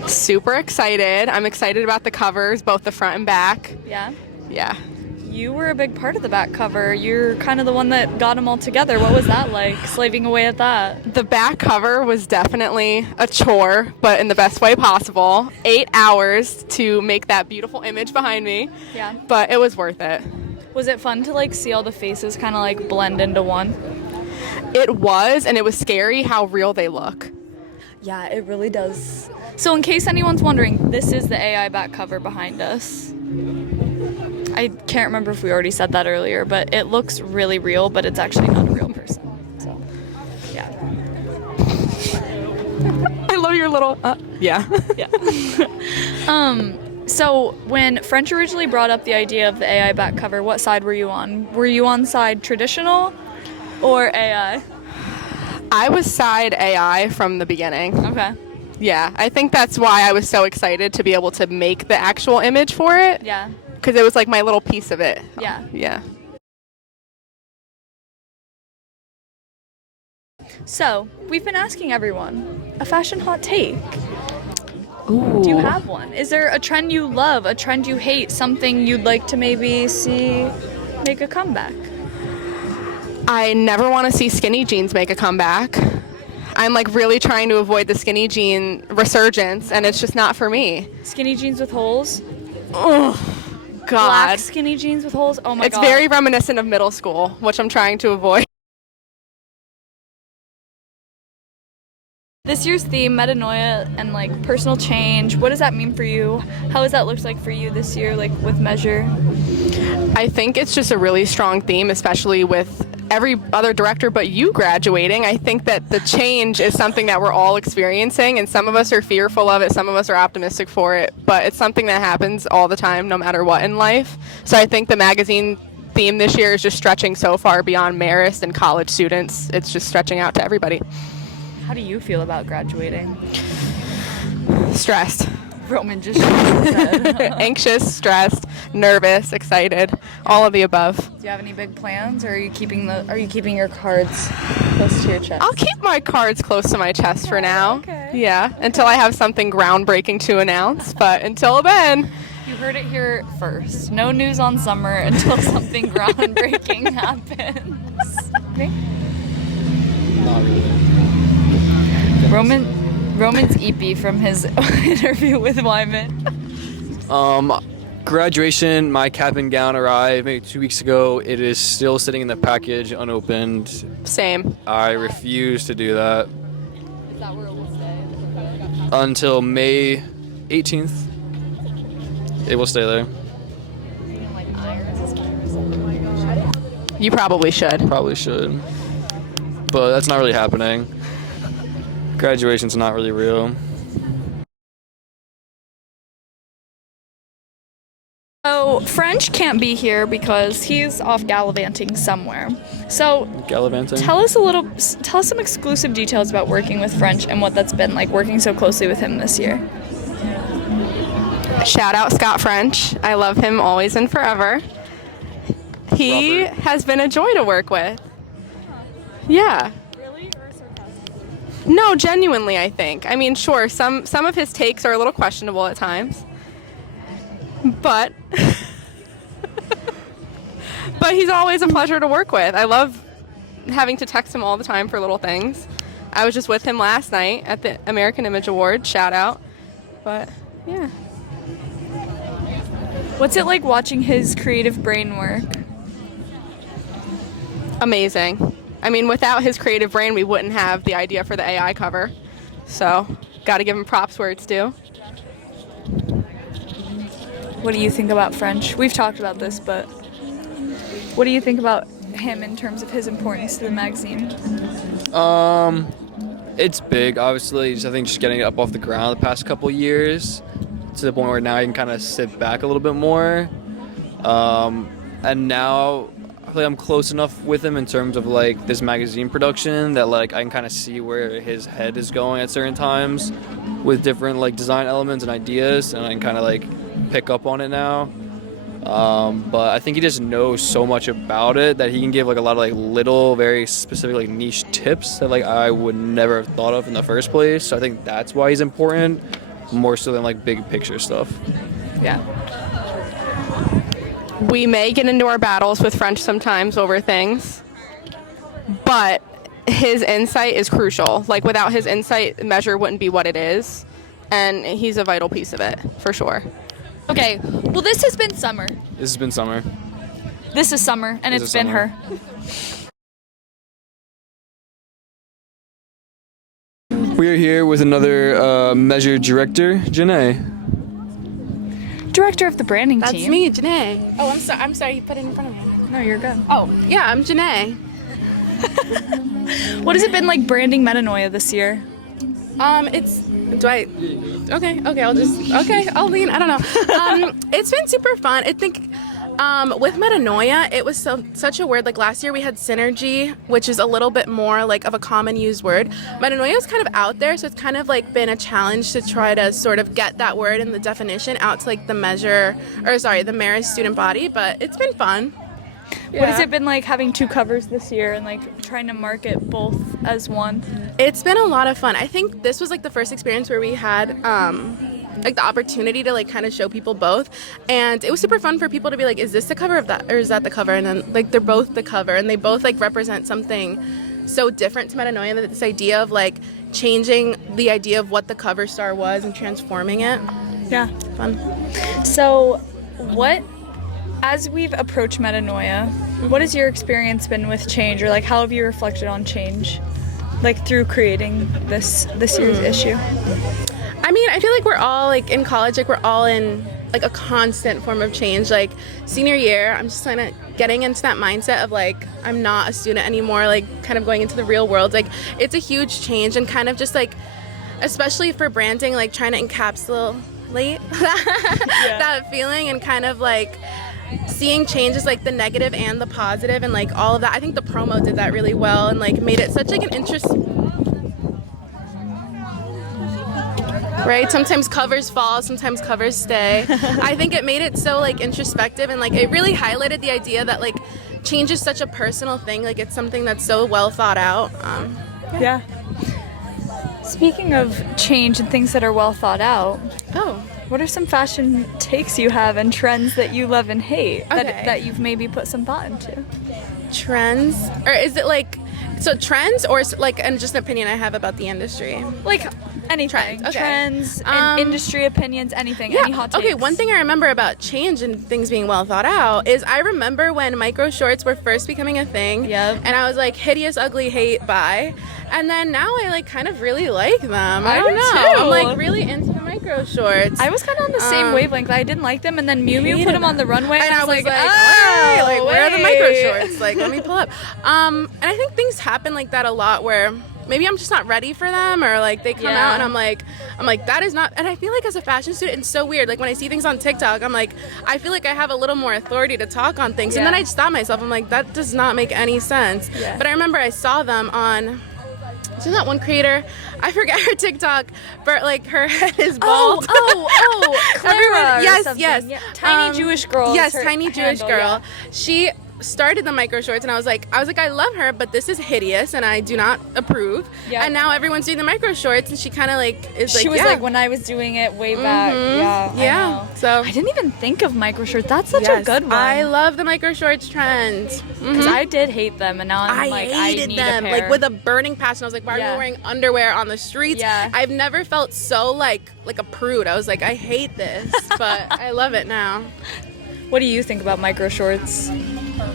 Super excited. I'm excited about the covers, both the front and back. Yeah. Yeah. You were a big part of the back cover. You're kind of the one that got them all together. What was that like, slaving away at that? The back cover was definitely a chore, but in the best way possible. 8 hours to make that beautiful image behind me. Yeah. But it was worth it. Was it fun to like see all the faces kind of like blend into one? It was, and it was scary how real they look. Yeah, it really does. So in case anyone's wondering, this is the AI back cover behind us. I can't remember if we already said that earlier, but it looks really real, but it's actually not a real person. So, yeah. I love your little, yeah. Yeah. So when French originally brought up the idea of the AI back cover, what side were you on? Were you on side traditional or AI? I was side AI from the beginning. Okay. Yeah, I think that's why I was so excited to be able to make the actual image for it. Yeah. Because it was like my little piece of it. Yeah. Yeah. So, we've been asking everyone a fashion hot take. Ooh. Do you have one? Is there a trend you love, a trend you hate, something you'd like to maybe see make a comeback? I never want to see skinny jeans make a comeback. I'm like really trying to avoid the skinny jean resurgence, and it's just not for me. Skinny jeans with holes? Oh, God. Black skinny jeans with holes? Oh my God. It's very reminiscent of middle school, which I'm trying to avoid. This year's theme, metanoia and like personal change, what does that mean for you? How has that looked like for you this year, like with Measure? I think it's just a really strong theme, especially with every other director but you graduating. I think that the change is something that we're all experiencing, and some of us are fearful of it, some of us are optimistic for it, but it's something that happens all the time, no matter what in life. So I think the magazine theme this year is just stretching so far beyond Marist and college students. It's just stretching out to everybody. How do you feel about graduating? Stressed. Roman just shook his head. Anxious, stressed, nervous, excited, all of the above. Do you have any big plans, or are you keeping your cards close to your chest? I'll keep my cards close to my chest for now. Okay. Yeah, until I have something groundbreaking to announce, but until then. You heard it here first. No news on Summer until something groundbreaking happens. Okay? Not really. Roman's eepy from his interview with Weinman. Graduation, my cap and gown arrived maybe 2 weeks ago. It is still sitting in the package unopened. Same. I refuse to do that Is that where it will stay? until May 18th. It will stay there. You probably should. Probably should. But that's not really happening. Graduation's not really real. So French can't be here because he's off gallivanting somewhere. So Gallivanting. tell us some exclusive details about working with French and what that's been like working so closely with him this year. Shout out Scott French. I love him always and forever. He Robert. has been a joy to work with. Yeah. Really or sarcastic? No, genuinely, I think. I mean, sure, some of his takes are a little questionable at times. But but he's always a pleasure to work with. I love having to text him all the time for little things. I was just with him last night at the American Image Awards, shout out. But yeah. What's it like watching his creative brain work? Amazing. I mean, without his creative brain, we wouldn't have the idea for the AI cover. So, got to give him props where it's due. What do you think about French? We've talked about this, but what do you think about him in terms of his importance to the magazine? It's big, obviously. I think just getting it up off the ground the past couple years to the point where now I can kind of sit back a little bit more. And now I feel like I'm close enough with him in terms of like this magazine production that like I can kind of see where his head is going at certain times with different like design elements and ideas, and I can kind of like pick up on it now. But I think he just knows so much about it that he can give like a lot of like little, very specific like niche tips that like I would never have thought of in the first place. So I think that's why he's important, more so than like big picture stuff. Yeah. We may get into our battles with French sometimes over things, but his insight is crucial. Like without his insight, Measure wouldn't be what it is, and he's a vital piece of it, for sure. Okay, well this has been summer. This has been summer. This is summer, and This it's is been summer. her. We are here with another Measure director, Janae. Director of the branding That's team. me, Janae. Oh, I'm sorry. You put it in front of me. No, you're good. Oh, yeah, I'm Janae. What has it been like branding Metanoia this year? I'll lean. I don't know. It's been super fun. I think with Metanoia, it was such a word. Like last year we had synergy, which is a little bit more like of a common used word. Metanoia is kind of out there, so it's kind of like been a challenge to try to sort of get that word and the definition out to like the Marist student body, but it's been fun. What has it been like having two covers this year and like trying to market both as one? It's been a lot of fun. I think this was like the first experience where we had like the opportunity to like kind of show people both, and it was super fun for people to be like, is this the cover of that or is that the cover? And then like they're both the cover, and they both like represent something so different to Metanoia, that this idea of like changing the idea of what the cover star was and transforming it. Yeah. Fun. So as we've approached Metanoia, what has your experience been with change, or like how have you reflected on change, like through creating this year's issue? I mean, I feel like we're all like in college, like we're all in like a constant form of change. Like senior year, I'm just kind of getting into that mindset of like I'm not a student anymore, like kind of going into the real world. Like it's a huge change, and kind of just like, especially for branding, like trying to encapsulate that feeling, and kind of like seeing changes like the negative and the positive and like all of that. I think the promo did that really well and like made it such like an right? Sometimes covers fall, sometimes covers stay. I think it made it so like introspective, and like it really highlighted the idea that like change is such a personal thing. Like it's something that's so well thought out. Yeah. Speaking of change and things that are well thought out, what are some fashion takes you have and trends that you love and hate that you've maybe put some thought into? Trends? Or is it like So trends or like, and just an opinion I have about the industry. Like anything. Trends, okay. Trends, and industry opinions, anything. Yeah. Any hot takes. Okay, one thing I remember about change and things being well thought out is I remember when micro shorts were first becoming a thing. Yep. And I was like, hideous, ugly, hate, bye. And then now I like kind of really like them. I don't do know. too. I'm like really into the micro shorts. I was kind of on the same wavelength. I didn't like them, and then Miu Miu put them on the runway, and I was like, oh, all right, like where are the micro wait." shorts? Like, let me pull up. And I think things happen like that a lot where maybe I'm just not ready for them, or like they come out and I'm like that is not. And I feel like as a fashion student, it's so weird. Like when I see things on TikTok, I'm like, I feel like I have a little more authority to talk on things, and then I stop myself. I'm like, that does not make any sense. Yeah. But I remember I saw them on. Isn't that one creator? I forget her TikTok, but like her head is bald. Clara or yes, something. yes. Yeah. Tiny Jewish girl. Yes, is her tiny Jewish handle, girl. yeah. She started the micro shorts, and I was like, I love her, but this is hideous, and I do not approve. Yeah. And now everyone's doing the micro shorts, and she kind of like is like, She was like when I was doing it way back. Yeah. I know. So I didn't even think of micro shorts. That's such a good one. I love the micro shorts trend. Because I did hate them, and now I'm like, I hated need them a pair. like with a burning passion. I was like, why are we wearing underwear on the streets? Yeah. I've never felt so like a prude. I was like, I hate this, but I love it now. What do you think about micro shorts?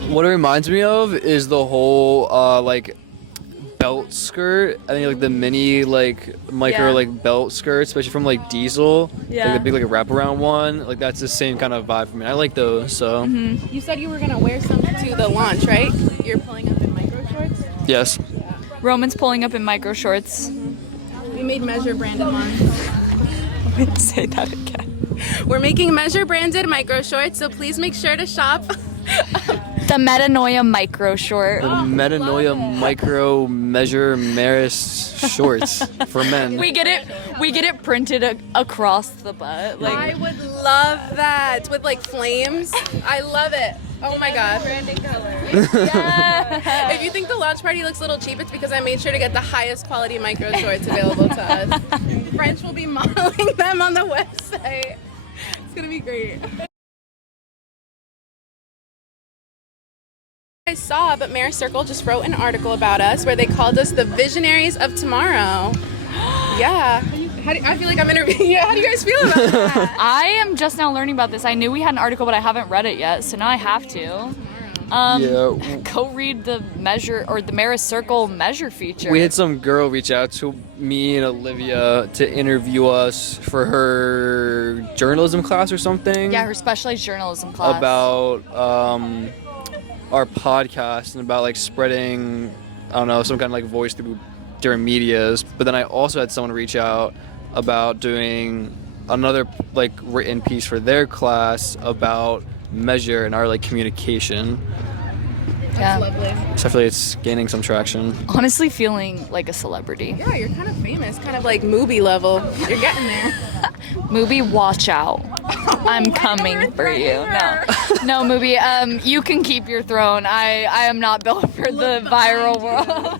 What it reminds me of is the whole like belt skirt. I think like the mini like micro like belt skirt, especially from like Diesel. Yeah. Like the big like wraparound one. Like that's the same kind of vibe for me. I like those. So. You said you were gonna wear some to the launch, right? You're pulling up in micro shorts. Yes. Roman's pulling up in micro shorts. We made measure branded ones. Say that again. We're making measure branded micro shorts, so please make sure to shop. The Metanoia micro short. The Metanoia micro measure Marist shorts for men. We get it printed across the butt. Like I would love that with like flames. I love it. Oh my god. Branding color. If you think the launch party looks a little cheap, it's because I made sure to get the highest quality micro shorts available to us. French will be modeling them on the website. It's gonna be great. I saw, but Marist Circle just wrote an article about us where they called us the visionaries of tomorrow. Yeah. I feel like I'm interviewing you. How do you guys feel about that? I am just now learning about this. I knew we had an article, but I haven't read it yet, so now I have to. Go read the measure or the Marist Circle measure feature. We had some girl reach out to me and Olyvia to interview us for her journalism class or something. Yeah, her specialized journalism class. About our podcast and about like spreading, I don't know, some kind of like voice through different medias. But then I also had someone reach out about doing another like written piece for their class about measure and our like communication. Yeah. Lovely. So I feel like it's gaining some traction. Honestly feeling like a celebrity. Yeah, you're kind of famous, kind of like movie level. You're getting there. Movie, watch out. I'm coming for you. No, movie, you can keep your throne. I am not built for the viral world.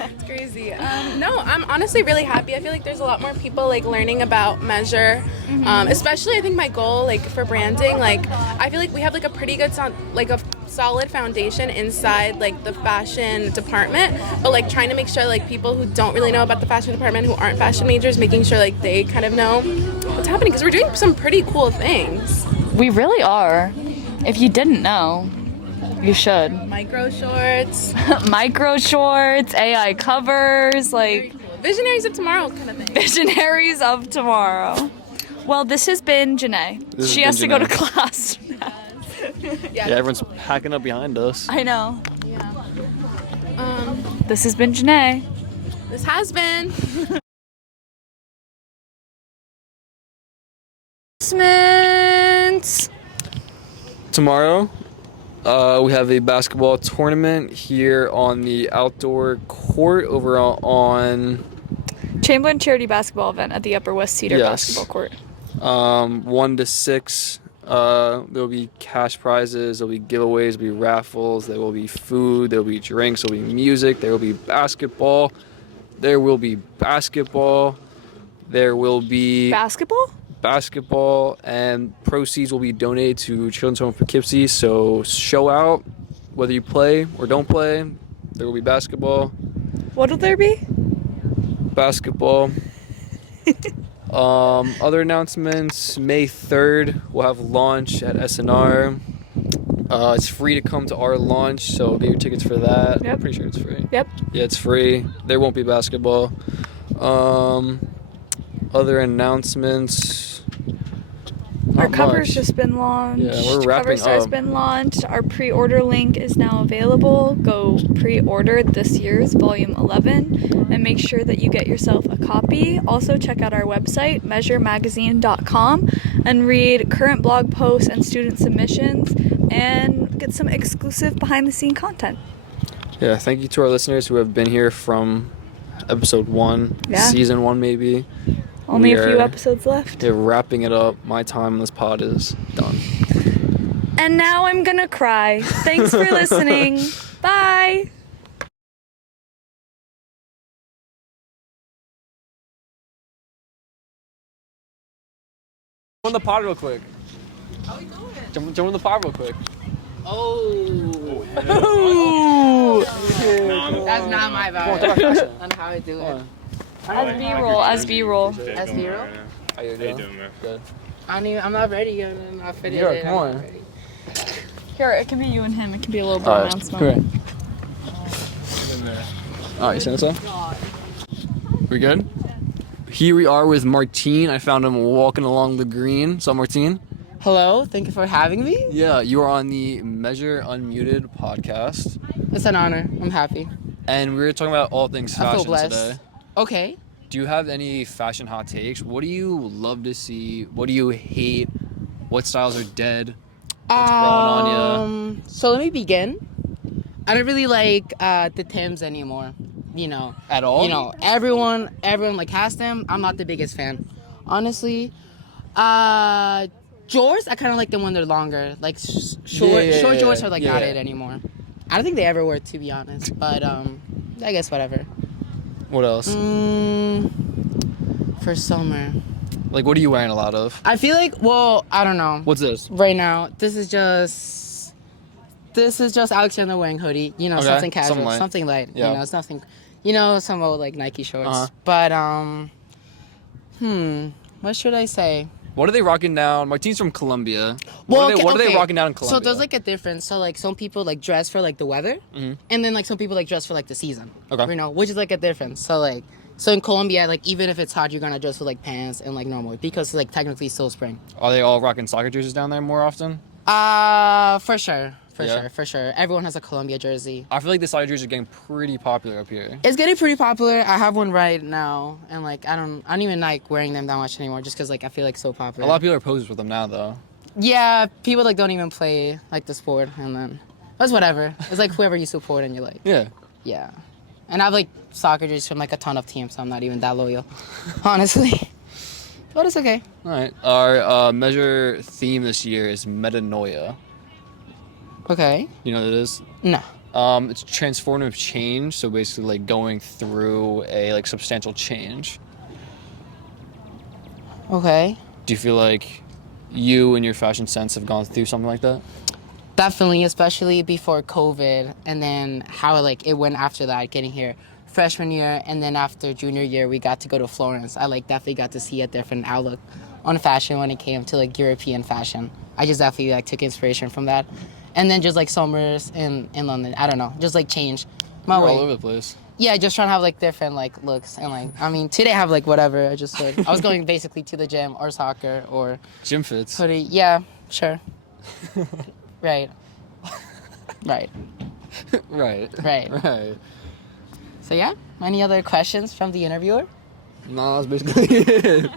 It's crazy. No, I'm honestly really happy. I feel like there's a lot more people like learning about measure. Especially I think my goal like for branding, like I feel like we have like a pretty good solid foundation inside like the fashion department, but like trying to make sure like people who don't really know about the fashion department, who aren't fashion majors, making sure like they kind of know what's happening, because we're doing some pretty cool things. We really are. If you didn't know, you should. Micro shorts. Micro shorts, AI covers, like Visionaries of tomorrow kind of thing. Visionaries of tomorrow. Well, this has been Janae. She has to go to class. Yeah, everyone's packing up behind us. I know. Yeah. This has been Janae. This has been. Announcements. Tomorrow, we have a basketball tournament here on the outdoor court over on Chamberlain charity basketball event at the Upper West Cedar basketball court. 1 to 6. There will be cash prizes, there will be giveaways, there will be raffles, there will be food, there will be drinks, there will be music, there will be basketball. There will be basketball. There will be basketball, and proceeds will be donated to Children's Home Poughkeepsie. So show out, whether you play or don't play. There will be basketball. What'll there be? Basketball. Other announcements, May 3rd, we'll have launch at SNR. It's free to come to our launch, so get your tickets for that. Yep. I'm pretty sure it's free. Yep. Yeah, it's free. There won't be basketball. Other announcements. Our Not cover's much. just been launched. Yeah, we're wrapping Cover star's up. been launched. Our pre-order link is now available. Go pre-order this year's volume 11 and make sure that you get yourself a copy. Also check out our website, measuremagazine.com, and read current blog posts and student submissions and get some exclusive behind-the-scene content. Yeah, thank you to our listeners who have been here from episode 1, Yeah. season 1 maybe. Only We a few are- episodes left. Yeah, wrapping it up. My time on this pod is done. And now I'm gonna cry. Thanks for listening. Bye. Jump on the pod real quick. How we doing? Jump on the pod real quick. That's not my Come on, vibe. take action. On how I do it. As B-roll, as B-roll. As B-roll? How you doing, man? Good. I'm not ready yet. I'm not fitted Yeah, in. come I'm on. not ready. Here, it can be you and him. It can be a little bit Alright, announcement. Alright, Sensei. We good? Here we are with Martine. I found him walking along the green. So, Martine? Hello, thank you for having me. Yeah, you are on the Measure Unmuted podcast. It's an honor. I'm happy. And we were talking about all things I feel fashion blessed. today. Okay. Do you have any fashion hot takes? What do you love to see? What do you hate? What styles are dead? What's growing on So let me begin. I don't really like the Tims anymore. You know. At all? You know, everyone like has them. I'm not the biggest fan, honestly. Jorts, I kind of like them when they're longer. Like short jorts are like not it anymore. I don't think they ever were, to be honest. But I guess whatever. What else? For summer, Like, what are you wearing a lot of? I feel like, well, I don't know. What's this? Right now, this is just Alexander wearing hoodie. You know, Okay, something casual, something light. light. Yeah. You know, it's nothing. You know, some old like Nike shorts. Uh-huh. But what should I say? What are they rocking down? Martine's from Colombia. Well, what are they okay. rocking down in Colombia? So there's like a difference. So like some people like dress for like the weather, and then like some people like dress for like the season. Okay. You know, which is like a difference. So in Colombia, like even if it's hot, you're gonna dress with like pants and like normal because like technically it's still spring. Are they all rocking soccer jerseys down there more often? For sure. Yeah. For sure. Everyone has a Colombia jersey. I feel like the soccer jerseys are getting pretty popular up here. It's getting pretty popular. I have one right now, and like I don't even like wearing them that much anymore, just because like I feel like so popular. A lot of people are posers with them now, though. Yeah, people like don't even play like the sport, and then that's whatever. It's like whoever you support, and you're like, Yeah. yeah. And I have like soccer jerseys from like a ton of teams, so I'm not even that loyal, honestly. But it's okay. All right. Our measure theme this year is metanoia. Okay. You know what it is? No. It's transformative change. So basically, like going through a like substantial change. Okay. Do you feel like you and your fashion sense have gone through something like that? Definitely, especially before COVID, and then how like it went after that, getting here freshman year, and then after junior year, we got to go to Florence. I like definitely got to see a different outlook on fashion when it came to like European fashion. I just definitely like took inspiration from that, and then just like summers in London. I don't know, just like change my You're way. all over the place. Yeah, just trying to have like different like looks, and like I mean today I have like whatever. I just like I was going basically to the gym or soccer or Gym fits. hoodie. Yeah, sure. Right. Right. Right. Right. Right. So yeah, any other questions from the interviewer? No, that's basically it.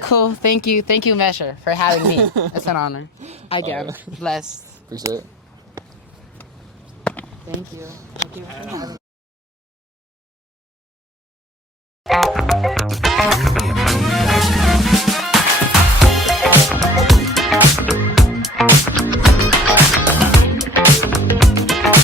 Cool. Thank you, Measure, for having me. It's an honor. Again, blessed. Appreciate it. Thank you. Thank you for having me.